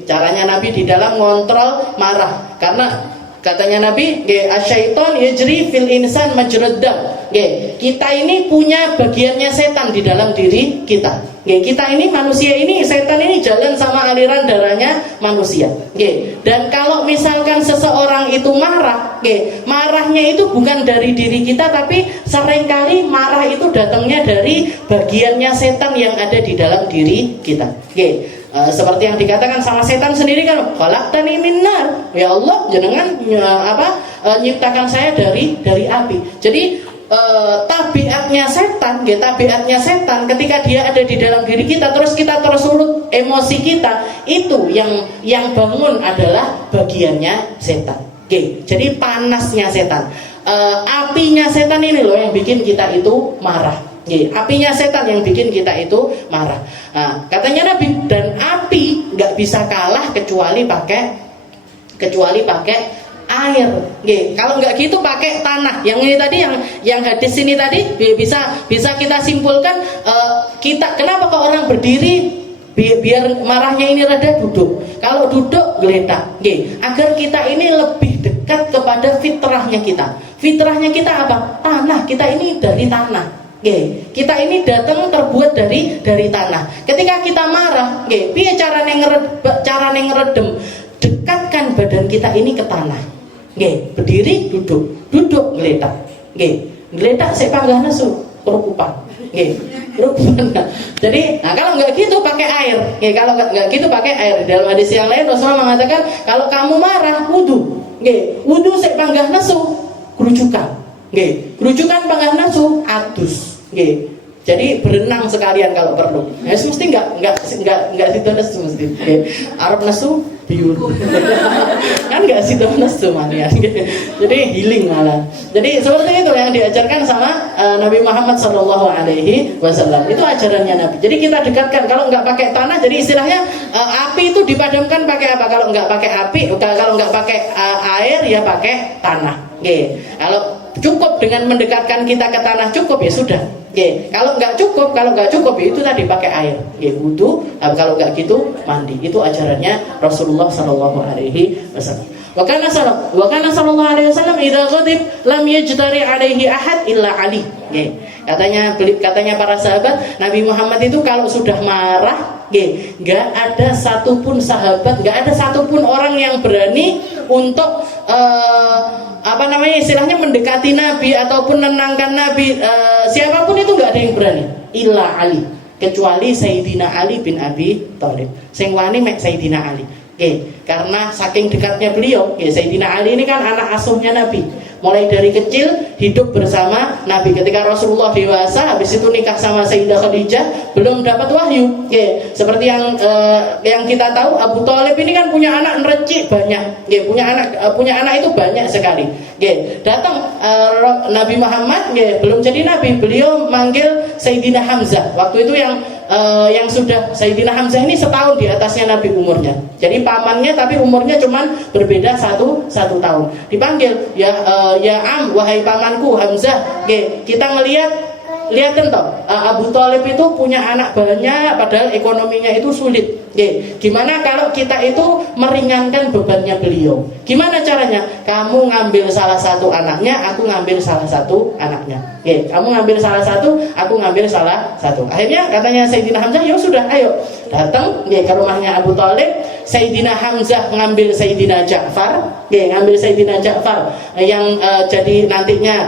Caranya Nabi di dalam ngontrol marah. Karena katanya Nabi, asyaiton yajri fil insan majrad dam. Kita ini punya bagiannya setan di dalam diri kita. Kita ini manusia ini, setan ini jalan sama aliran darahnya manusia. Dan kalau misalkan seseorang itu marah, marahnya itu bukan dari diri kita, tapi seringkali marah itu datangnya dari bagiannya setan yang ada di dalam diri kita. Seperti yang dikatakan sama setan sendiri kan, khalaqtani min nar. Ya Allah, jenengan nyiptakan saya dari api. Jadi tabiatnya setan ketika dia ada di dalam diri kita, terus kita tersulut emosi kita, itu yang bangun adalah bagiannya setan. Jadi panasnya setan, apinya setan ini loh yang bikin kita itu marah. Apinya setan yang bikin kita itu marah. Nah, katanya Nabi, dan api nggak bisa kalah kecuali pakai air. Nggih, kalau nggak gitu pakai tanah. Yang ini tadi yang hadis ini tadi bisa kita simpulkan kita kenapa kok orang berdiri biar marahnya ini rada duduk. Kalau duduk geletak. Nggih, agar kita ini lebih dekat kepada fitrahnya kita. Fitrahnya kita apa? Tanah. Kita ini dari tanah. Nggih, kita ini datang terbuat dari tanah. Ketika kita marah, nggih, piye carane ngeredem? Dekatkan badan kita ini ke tanah. Nggih, berdiri, duduk geletak. Nggih, geletak sik panggah nesu, kerukupan. Nggih, kerukupan. Jadi, kalau nggak gitu pakai air. Nggih, kalau nggak gitu pakai air. Dalam hadis yang lain Rasulullah mengatakan, kalau kamu marah, wudu. Nggih, wudu sik panggah nesu, kerucukan. Nggih, kerucukan panggah nesu, adus. Nggih. Jadi berenang sekalian kalau perlu. Ya mesti enggak situ nesu mesti. Nggih. Arab nesu biur. Kan enggak situ nesu mania. Jadi healing malah. Jadi seperti itu yang diajarkan sama Nabi Muhammad SAW. Itu ajarannya Nabi. Jadi kita dekatkan. Kalau enggak pakai tanah, jadi istilahnya api itu dipadamkan pakai apa? Kalau enggak pakai api, kalau enggak pakai air ya pakai tanah. Oke. Kalau cukup dengan mendekatkan kita ke tanah cukup ya sudah. Oke. Kalau nggak cukup ya itu tadi pakai air. Oke, wudu. Kalau nggak gitu mandi. Itu ajarannya Rasulullah SAW. Wa kana sallallahu alaihi wasallam idza ghadib lam yajtari alaihi ahad illa Ali. Oke. Katanya para sahabat, Nabi Muhammad itu kalau sudah marah, nggak ada satupun sahabat, nggak ada satupun orang yang berani untuk istilahnya mendekati Nabi ataupun menenangkan Nabi, siapapun itu nggak ada yang berani illa Ali, kecuali Sayyidina Ali bin Abi Thalib. Sing wani mek Sayyidina Ali. Karena saking dekatnya beliau, Sayyidina Ali ini kan anak asuhnya Nabi. Mulai dari kecil hidup bersama Nabi. Ketika Rasulullah dewasa, habis itu nikah sama Sayyidah Khadijah, belum dapat wahyu. Seperti yang kita tahu, Abu Thalib ini kan punya anak nerecik banyak. Punya anak itu banyak sekali. Datang Nabi Muhammad, belum jadi Nabi, beliau manggil Sayyidina Hamzah. Waktu itu yang sudah Sayyidina Hamzah ini setahun di atasnya Nabi umurnya. Jadi pamannya tapi umurnya cuman berbeda satu tahun. Dipanggil, ya wahai pamanku Hamzah, kita lihatin toh, Abu Thalib itu punya anak banyak padahal ekonominya itu sulit. Gimana kalau kita itu meringankan bebannya beliau? Gimana caranya? Kamu ngambil salah satu anaknya, aku ngambil salah satu anaknya. Kamu ngambil salah satu, aku ngambil salah satu. Akhirnya katanya Sayyidina Hamzah, ya sudah, ayo datang ke rumahnya Abu Thalib. Sayyidina Hamzah ngambil Sayyidina Ja'far, ngambil Sayyidina Ja'far yang jadi nantinya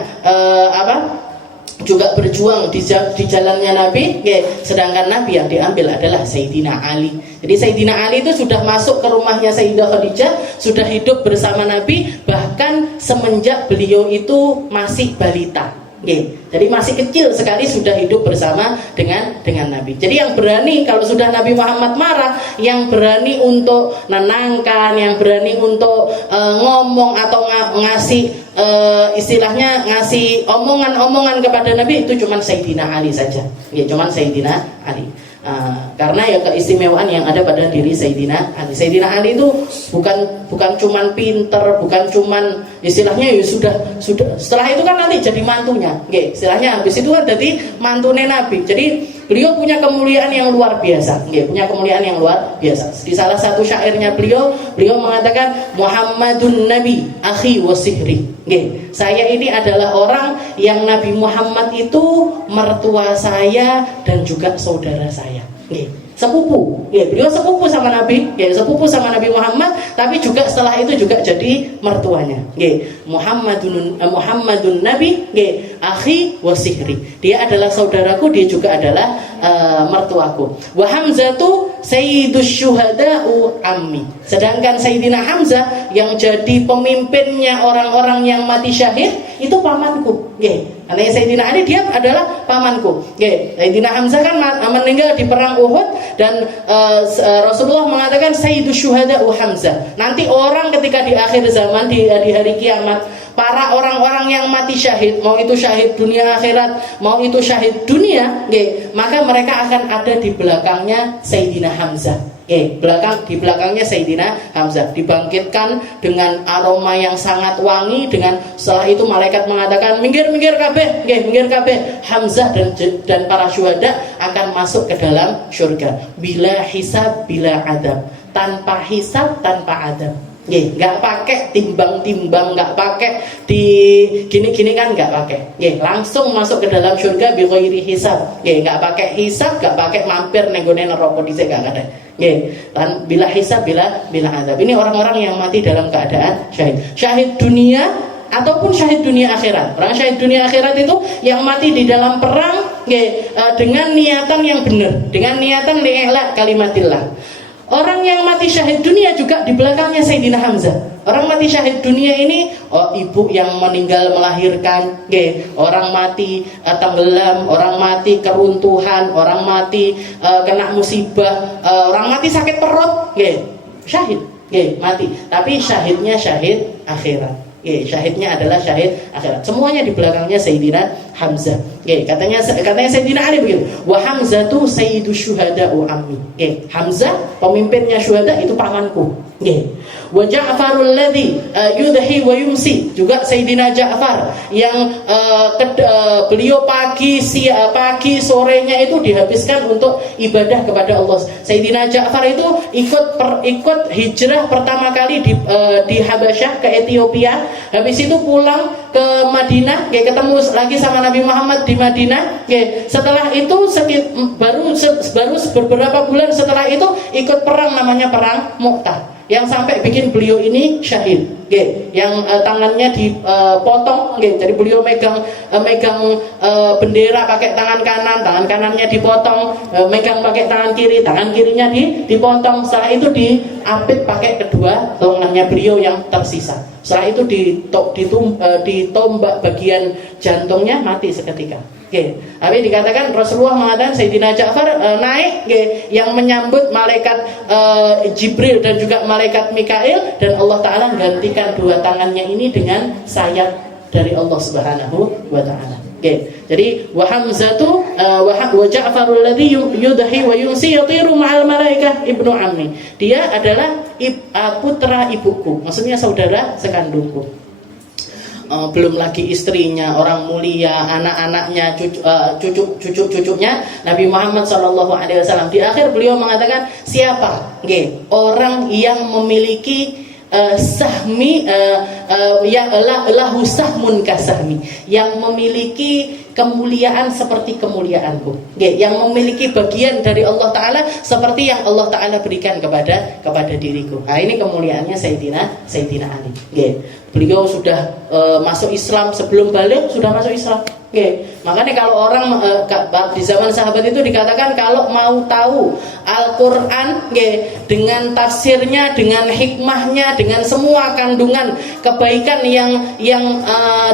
juga berjuang di jalannya Nabi, sedangkan Nabi yang diambil adalah Sayyidina Ali. Jadi Sayyidina Ali itu sudah masuk ke rumahnya Sayyidah Khadijah, sudah hidup bersama Nabi, bahkan semenjak beliau itu masih balita. Jadi masih kecil sekali sudah hidup bersama dengan Nabi. Jadi yang berani kalau sudah Nabi Muhammad marah, yang berani untuk menenangkan, yang berani untuk ngomong atau ngasih istilahnya ngasih omongan-omongan kepada Nabi itu cuma Sayyidina Ali saja. Cuma Sayyidina Ali. Karena ya keistimewaan yang ada pada diri Sayyidina Ali. Sayyidina Ali itu bukan cuman pinter, bukan cuman istilahnya ya sudah setelah itu kan nanti jadi mantunya. Istilahnya habis itu kan jadi mantune Nabi. Jadi beliau punya kemuliaan yang luar biasa. Punya kemuliaan yang luar biasa. Di salah satu syairnya beliau mengatakan Muhammadun Nabi akhi wa sihri. Saya ini adalah orang yang Nabi Muhammad itu mertua saya dan juga saudara saya. Sepupu. Beliau sepupu sama Nabi, sepupu sama Nabi Muhammad, tapi juga setelah itu juga jadi mertuanya. Muhammadun Nabi, akhi wa sihri. Dia adalah saudaraku, dia juga adalah mertuaku. Wa Hamzatu sayyidus syuhada'u ammi. Sedangkan Sayyidina Hamzah yang jadi pemimpinnya orang-orang yang mati syahid itu pamanku. Karena Sayyidina Ali dia adalah pamanku. Sayyidina Hamzah kan meninggal di perang Uhud dan Rasulullah mengatakan sayyidus syuhada'u Hamzah. Nanti orang ketika di akhir zaman di hari kiamat, para orang-orang yang mati syahid, mau itu syahid dunia akhirat, mau itu syahid dunia, maka mereka akan ada di belakangnya Sayyidina Hamzah. Di belakangnya Sayyidina Hamzah dibangkitkan dengan aroma yang sangat wangi. Dengan setelah itu malaikat mengatakan minggir kabeh, minggir kabeh. Hamzah dan para syuhada akan masuk ke dalam surga bila hisab bila adab, tanpa hisab tanpa adab. Nggak pakai timbang-timbang, nggak pakai di gini-gini kan, nggak pakai. Langsung masuk ke dalam surga bi ghairi hisab. Nggak pakai hisab, nggak pakai mampir nenggone neraka dhisik, nggak ada. Bila hisab bila adab. Ini orang-orang yang mati dalam keadaan syahid dunia ataupun syahid dunia akhirat. Orang syahid dunia akhirat itu yang mati di dalam perang dengan niatan yang benar, dengan niatan li'ila kalimatillah. Orang yang mati syahid dunia juga di belakangnya Sayyidina Hamzah. Orang mati syahid dunia ini, ibu yang meninggal melahirkan, orang mati tenggelam, orang mati keruntuhan, orang mati kena musibah, orang mati sakit perut, syahid, mati. Tapi syahidnya syahid akhirat. Syahidnya adalah syahid akhirat. Semuanya di belakangnya Sayyidina Hamzah. Katanya Sayyidina Ali begitu. Wa Hamzatu sayyidu syuhada'u ammi. Hamzah pemimpinnya syuhada itu pamanku. Wa Ja'farul ladzi yudhi wa yumsi. Juga Sayyidina Ja'far yang beliau pagi sorenya itu dihabiskan untuk ibadah kepada Allah. Sayyidina Ja'far itu ikut hijrah pertama kali di Habasyah ke Ethiopia. Habis itu pulang ke Madinah, ketemu lagi sama Nabi Muhammad di Madinah. Setelah itu baru beberapa bulan setelah itu ikut perang namanya perang Mu'tah, yang sampai bikin beliau ini syahid. Yang tangannya dipotong, jadi beliau megang bendera pakai tangan kanannya dipotong, megang pakai tangan kirinya dipotong. Setelah itu diapit pakai kedua lengannya beliau yang tersisa. Setelah itu ditombak bagian jantungnya, mati seketika. Tapi dikatakan Rasulullah mengatakan Sayyidina Ja'far naik, yang menyambut malaikat Jibril dan juga malaikat Mikail, dan Allah Ta'ala gantikan dua tangannya ini dengan sayap dari Allah Subhanahu wa Ta'ala. Jadi wa Hamzatu wa Ja'farul ladzi yudhi wa yumsi yatiru ma'al malaikah ibnu ammi. Dia adalah putra ibuku, maksudnya saudara sekandungku. Belum lagi istrinya, orang mulia, anak-anaknya, cucu-cucunya Nabi Muhammad SAW. Di akhir beliau mengatakan, siapa? Orang yang memiliki sahmi, lahu sahmun kasahmi, yang memiliki kemuliaan seperti kemuliaanku, yang memiliki bagian dari Allah Ta'ala seperti yang Allah Ta'ala berikan kepada diriku. Ini kemuliaannya Sayyidina Ali. Beliau sudah masuk Islam sebelum balik, sudah masuk Islam. Makanya kalau orang di zaman sahabat itu dikatakan kalau mau tahu Al-Quran dengan tafsirnya, dengan hikmahnya, dengan semua kandungan kebaikan yang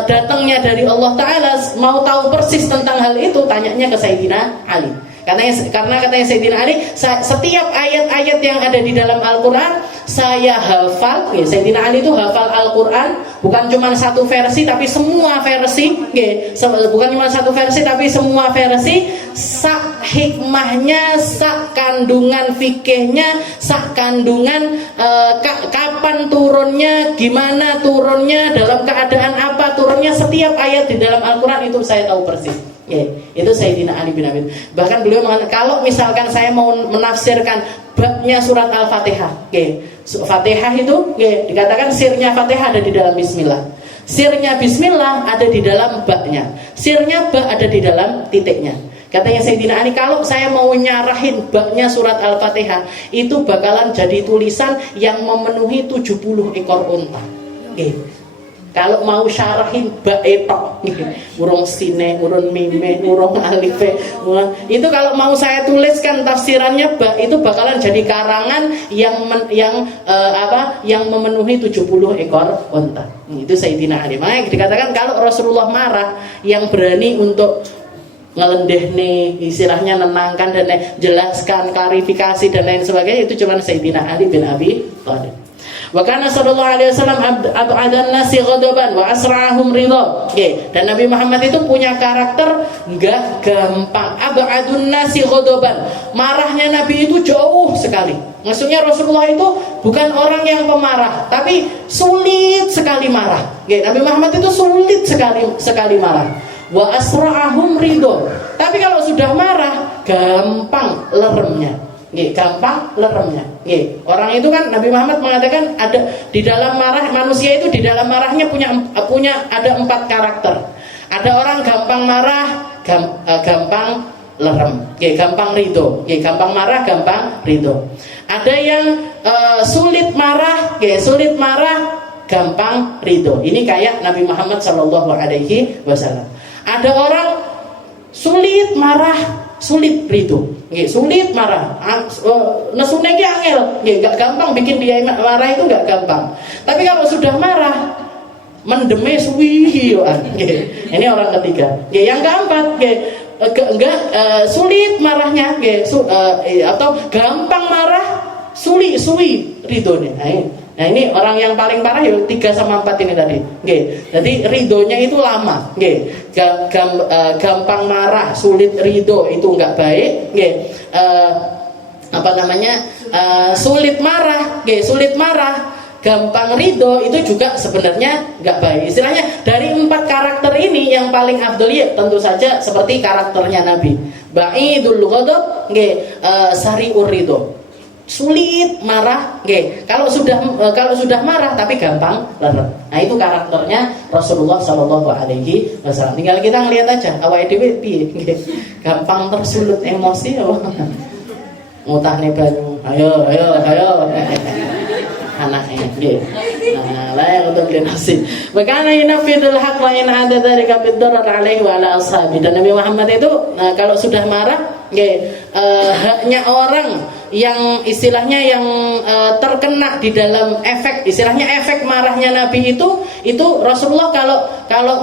datangnya dari Allah Ta'ala, mau tahu persis tentang hal itu, tanyanya ke Sayyidina Ali. Karena katanya Sayyidina Ali, setiap ayat-ayat yang ada di dalam Al-Quran saya hafal. Sayyidina Ali itu hafal Al-Quran, bukan cuma satu versi tapi semua versi. Bukan cuma satu versi tapi semua versi. Sak hikmahnya, sak kandungan fikihnya, sak kandungan kapan turunnya, gimana turunnya, dalam keadaan apa turunnya, setiap ayat di dalam Al-Quran itu saya tahu persis. Itu Sayyidina Ali bin Abi Thalib. Bahkan beliau mengatakan, kalau misalkan saya mau menafsirkan babnya surat Al-Fatihah, Fatihah itu dikatakan sirnya Fatihah ada di dalam Bismillah, sirnya Bismillah ada di dalam baknya, sirnya bak ada di dalam titiknya. Katanya Sayyidina Ali, kalau saya mau nyarahin baknya surat Al-Fatihah, itu bakalan jadi tulisan yang memenuhi 70 ekor unta. Kalau mau syarahin bak etok, urung sine, urung mime, urung alife, itu kalau mau saya tuliskan tafsirannya bak, itu bakalan jadi karangan yang memenuhi 70 ekor unta. Itu Sayyidina Ali. Makanya dikatakan kalau Rasulullah marah, yang berani untuk ngelendeh nih, istilahnya nenangkan dan jelaskan, klarifikasi dan lain sebagainya, itu cuma Sayyidina Ali bin Abi Thalib. Wa kana sallallahu alaihi wasallam ab'adan nasi ghadaban wa asra'ahum ridha. Dan Nabi Muhammad itu punya karakter enggak gampang. Ab'adun nasi ghadaban. Marahnya Nabi itu jauh sekali. Maksudnya Rasulullah itu bukan orang yang pemarah, tapi sulit sekali marah. Nabi Muhammad itu sulit sekali marah. Wa asra'ahum ridho. Tapi kalau sudah marah, gampang leremnya. Gampang leremnya. Orang itu kan Nabi Muhammad mengatakan ada di dalam marah, manusia itu di dalam marahnya punya ada 4 karakter. Ada orang gampang marah, gampang lerem, gampang ridho, gampang marah, gampang ridho. Ada yang sulit marah, gampang ridho. Ini kayak Nabi Muhammad Shallallahu Alaihi Wasallam. Ada orang sulit marah, sulit ridho, sulit marah. Nesune ki angel, gak gampang bikin dia marah itu gak gampang. Tapi kalau sudah marah, mendeme suwi. Ini orang ketiga. Yang keempat, sulit marahnya, atau gampang marah, suwi ridhonya. Nah ini orang yang paling parah ya 3 sama 4 ini tadi. Jadi ridhonya itu lama. Gampang marah, sulit ridho itu nggak baik. Sulit marah, gampang ridho itu juga sebenarnya nggak baik. Istilahnya dari 4 karakter ini yang paling afdol ya tentu saja seperti karakternya Nabi. Ba'idul ghadab, sari'ur ridho. Sulit marah, kalau sudah marah tapi gampang lerem. Nah itu karakternya Rasulullah Shallallahu Alaihi Wasallam. Tinggal kita ngelihat aja awake dhewe piye, gampang tersulut emosi apa? Ngutahne banyu. Ayo. Anaknya layak untuk dinasi. Bagaimana inafidul haq wa in ada dari kapit darar alaihi wa ala ashabi. Dan Nabi Muhammad itu kalau sudah marah, haknya orang yang istilahnya yang terkena di dalam efek, istilahnya efek marahnya Nabi itu Rasulullah kalau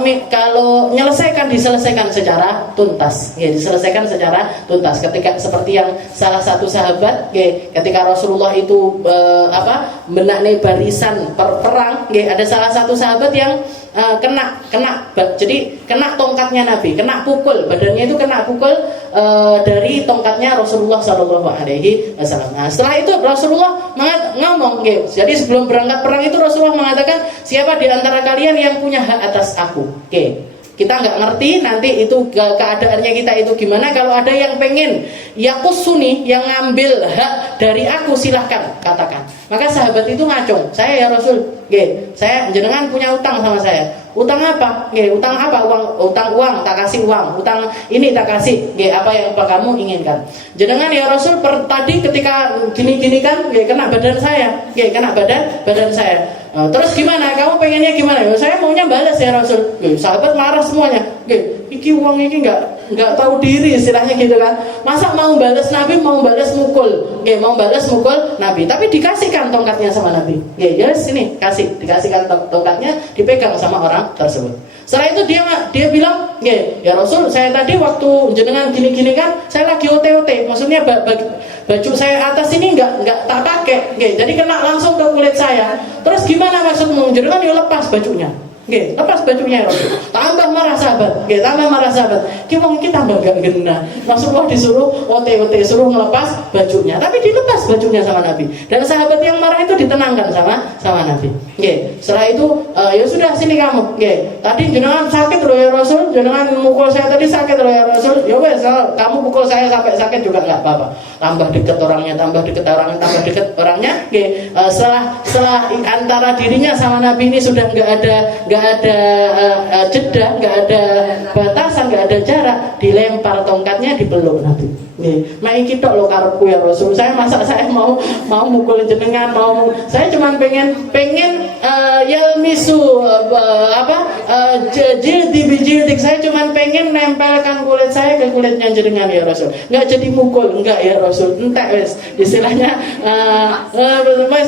diselesaikan secara tuntas, diselesaikan secara tuntas. Ketika seperti yang salah satu sahabat, ketika Rasulullah itu menakni barisan perang, ada salah satu sahabat yang jadi kena tongkatnya Nabi, kena pukul, badannya itu kena pukul dari tongkatnya Rasulullah Shallallahu Alaihi Wasallam. Nah, setelah itu Rasulullah ngomong, jadi sebelum berangkat perang itu Rasulullah mengatakan, siapa di antara kalian yang punya hak atas aku? Kita nggak ngerti nanti itu keadaannya kita itu gimana. Kalau ada yang pengen yakusuni, yang ngambil hak dari aku, silahkan katakan. Maka sahabat itu ngacung, saya ya Rasul, saya jenengan punya utang sama saya. Utang apa? Utang apa? Utang uang, tak kasih uang. Utang ini tak kasih. Apa yang kamu inginkan? Jenengan ya Rasul, tadi ketika gini-gini kan, kena badan saya, kena badan saya. Terus gimana? Kamu pengennya gimana? Saya maunya balas ya Rasul. Sahabat marah semuanya. Iki uang ini nggak tahu diri istilahnya gitu kan. Masa mau balas Nabi, mau balas mukul, mau balas mukul Nabi. Tapi dikasihkan tongkatnya sama Nabi. Sini dikasihkan tongkatnya, dipegang sama orang tersebut. Setelah itu dia bilang, ya Rasul, saya tadi waktu jenengan gini-gini kan, saya lagi OT-OT. Maksudnya baju saya atas ini nggak tak pakai, jadi kena langsung ke kulit saya. Terus gimana maksudmu? Jenengan ya lepas bajunya. Lepas bajunya Rasul. Tambah marah sahabat. Kita tambah gak gena. Rasulullah disuruh OT-OT, suruh ngelepas bajunya. Tapi dilepas bajunya sama Nabi. Dan sahabat yang marah itu ditenangkan sama Nabi. Setelah itu ya sudah sini kamu. Tadi jenengan sakit loh ya Rasul. Jenengan mukul saya tadi sakit loh ya Rasul. Ya wes, kamu pukul saya sampai sakit juga nggak apa-apa. Tambah dekat orangnya. Setelah antara dirinya sama Nabi ini sudah nggak ada jeda, nggak ada batasan, nggak ada jarak, dilempar tongkatnya, dipeluk Nabi. Main kita lo karepku ya Rasul. Saya mau mukul jenengan, saya cuma pengen yalmisu jildi bijildik. Saya cuma pengen nempelkan kulit saya ke kulitnya jenengan ya Rasul. Nggak jadi mukul, enggak ya Rasul. Entek wes. Istilahnya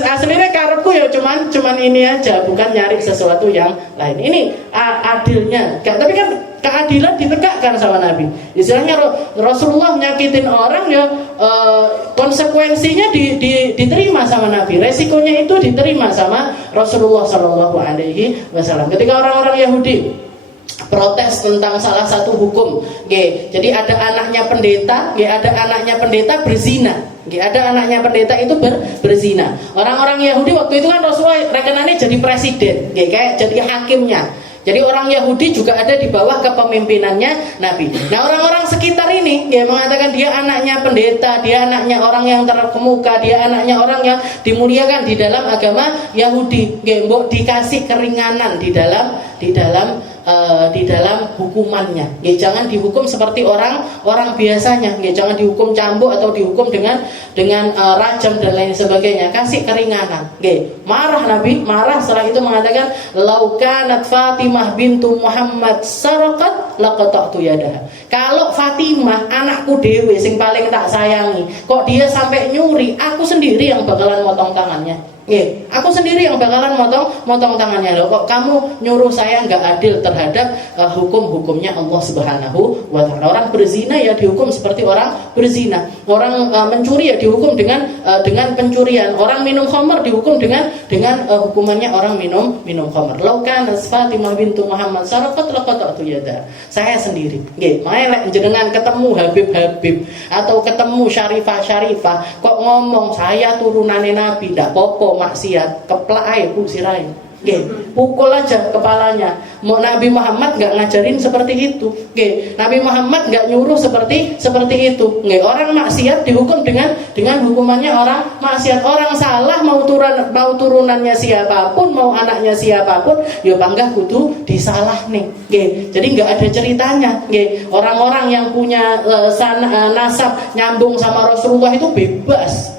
aslinya karepku ya cuman ini aja, bukan nyari sesuatu yang lain. Ini adilnya. Tapi kan keadilan ditegakkan sama Nabi. Istilahnya Rasulullah nyakitin orang ya, konsekuensinya diterima sama Nabi. Resikonya itu diterima sama Rasulullah Shallallahu Alaihi Wasallam. Ketika orang-orang Yahudi protes tentang salah satu hukum. Jadi ada anaknya pendeta, ada anaknya pendeta berzina. Ada anaknya pendeta itu berzina. Orang-orang Yahudi waktu itu kan Rasulullah rekenannya jadi presiden, kayak jadi hakimnya. Jadi orang Yahudi juga ada di bawah kepemimpinannya Nabi. Nah orang-orang sekitar ini mengatakan dia anaknya pendeta, dia anaknya orang yang terkemuka, dia anaknya orang yang dimuliakan di dalam agama Yahudi. Mbok dikasih keringanan di dalam hukumannya. Jangan dihukum seperti orang biasanya. Jangan dihukum cambuk atau dihukum dengan rajam dan lain sebagainya. Kasih keringanan. Marah Nabi, marah setelah itu mengatakan lau kanat Fatimah bintu Muhammad saraqat laqata'tu yadaha. Kalau Fatimah anakku dewe sing paling tak sayangi, kok dia sampai nyuri, aku sendiri yang bakalan motong tangannya. Aku sendiri yang bakalan motong tangannya. Loh, kok kamu nyuruh saya nggak adil terhadap hukum-hukumnya Allah Subhanahu wa Ta'ala. Orang berzina ya dihukum seperti orang berzina. Orang mencuri ya dihukum dengan pencurian. Orang minum khamr dihukum dengan hukumannya orang minum khamr. Laukan Fatimah bintu Muhammad sarafat laqata'tu yada. Saya sendiri. Makanya jenengan ketemu Habib atau ketemu Syarifah kok ngomong saya turunane Nabi ndak popo maksiat, keplak ae Bu sirai. Pukul aja kepalanya. Mau Nabi Muhammad nggak ngajarin seperti itu. Nabi Muhammad nggak nyuruh seperti itu. Orang maksiat dihukum dengan hukumannya orang maksiat. Orang salah mau turunannya siapapun, mau anaknya siapapun, ya bangga kudu disalah nih. Jadi nggak ada ceritanya. Orang-orang yang punya nasab nyambung sama Rasulullah itu bebas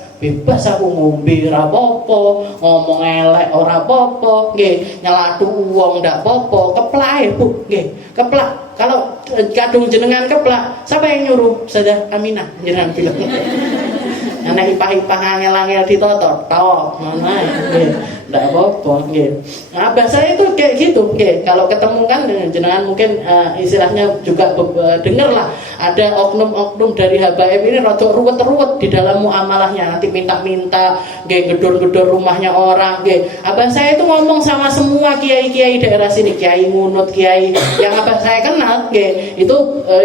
aku ngombe ora apa-apa, ngomong elek ora apa-apa, nyelatu uang ndak apa-apa, keplak ae Bu, keplak. Kalau kadung jenengan keplak, siapa yang nyuruh? Saja Aminah jenengan bilang. Anak ipah-ipah angel-angel ditotot, tok, mana ndak apa-apa, Nah, bahasa itu kayak gitu, Kalau ketemu kan jenengan mungkin istilahnya juga dengar lah ada oknum-oknum dari habaib ini rada ruwet-ruwet di dalam muamalahnya, nanti minta-minta, gedor-gedor rumahnya orang, Abah saya itu ngomong sama semua kiai-kiai daerah sini, kiai ngunut, kiai yang abah saya kenal, itu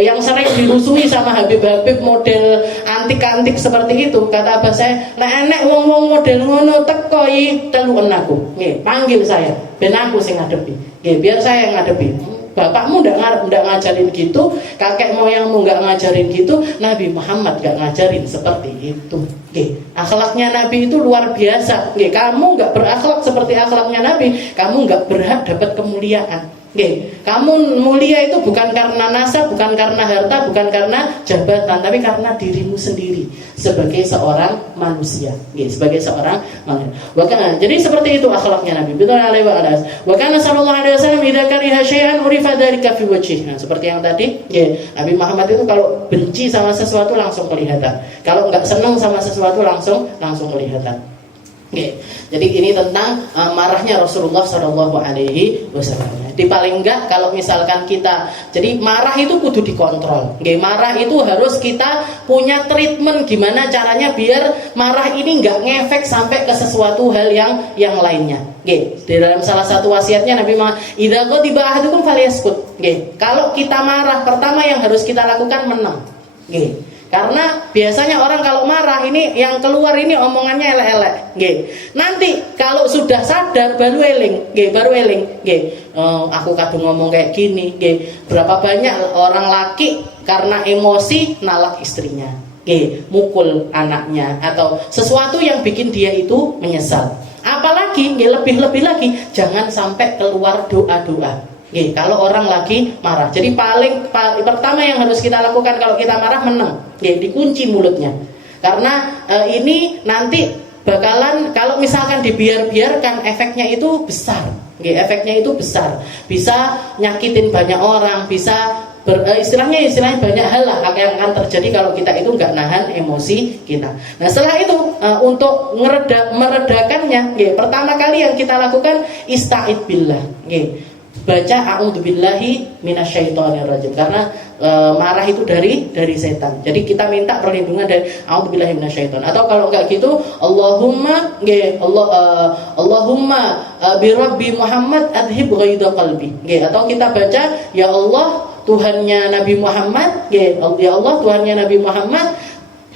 yang sering dirusui sama habib-habib model antik-antik seperti itu. Kata abah saya, lek enek wong-wong model ngono teko iki teluken aku. Panggil saya, ben aku sing ngadepi. Biar saya yang ngadepi. Bapakmu ndak ngajarin gitu, kakek moyangmu nggak ngajarin gitu, Nabi Muhammad nggak ngajarin seperti itu. Akhlaknya Nabi itu luar biasa. Kamu nggak berakhlak seperti akhlaknya Nabi, kamu nggak berhak dapat kemuliaan. Kamu mulia itu bukan karena nasab, bukan karena harta, bukan karena jabatan, tapi karena dirimu sendiri sebagai seorang manusia. Sebagai seorang manusia. Bahkan jadi seperti itu akhlaknya Nabi. Betul alaihi wa alas. Wa kana sallallahu alaihi wasallam idza kariha syai'an urifa dzalika fi wajhihi. Seperti yang tadi, Nabi Muhammad itu kalau benci sama sesuatu langsung kelihatan. Kalau enggak senang sama sesuatu langsung kelihatan. Jadi ini tentang marahnya Rasulullah Shallallahu Alaihi Wasallam. Di paling enggak kalau misalkan kita, jadi marah itu kudu dikontrol. Marah itu harus kita punya treatment gimana caranya biar marah ini enggak ngefek sampai ke sesuatu hal yang lainnya. Di dalam salah satu wasiatnya Nabi Muhammad, idza ghadiba ahadukum falyaskut. Kalau kita marah, pertama yang harus kita lakukan menang. Karena biasanya orang kalau marah ini yang keluar ini omongannya elek-elek. Nanti kalau sudah sadar baru eling. Aku kadung ngomong kayak gini. Berapa banyak orang laki karena emosi nalak istrinya, mukul anaknya atau sesuatu yang bikin dia itu menyesal. Apalagi lebih-lebih lagi jangan sampai keluar doa-doa. Kalau orang lagi marah, jadi paling pertama yang harus kita lakukan kalau kita marah menang, dikunci mulutnya. Karena ini nanti bakalan kalau misalkan dibiarkan efeknya itu besar, efeknya itu besar, bisa nyakitin banyak orang, bisa istilahnya banyak hal lah yang akan terjadi kalau kita itu nggak nahan emosi kita. Nah setelah itu untuk meredakannya, pertama kali yang kita lakukan ista'id billah. baca a'udzubillahi minasyaitonirrajim, karena marah itu dari setan. Jadi kita minta perlindungan dari a'udzubillahi minasyaiton. Atau kalau enggak gitu, Allahumma Allahumma bi Rabbi Muhammad adhib ghaidha qalbi. Atau kita baca, ya Allah Tuhannya Nabi Muhammad, ya Allah Tuhannya Nabi Muhammad,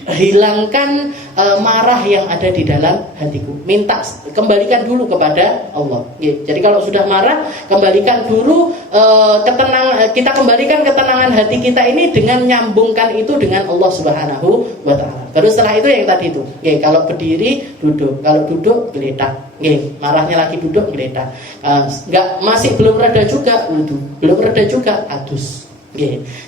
hilangkan marah yang ada di dalam hatiku. Minta, kembalikan dulu kepada Allah. Jadi kalau sudah marah, kembalikan dulu kita kembalikan ketenangan hati kita ini dengan nyambungkan itu dengan Allah Subhanahu wa taala. Baru setelah itu yang tadi itu. Kalau berdiri duduk, kalau duduk geletak. Marahnya lagi duduk geletak. Masih belum reda juga wudu, belum reda juga adus.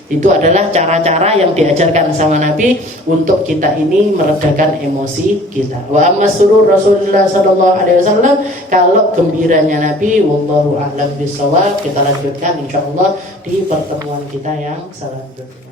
Itu adalah cara-cara yang diajarkan sama Nabi untuk kita ini meredakan emosi kita. Wa amma surur Rasulullah sallallahu alaihi wasallam, kalau gembiranya Nabi, wallahu a'lam bishawab. Kita lanjutkan insyaallah di pertemuan kita yang selanjutnya.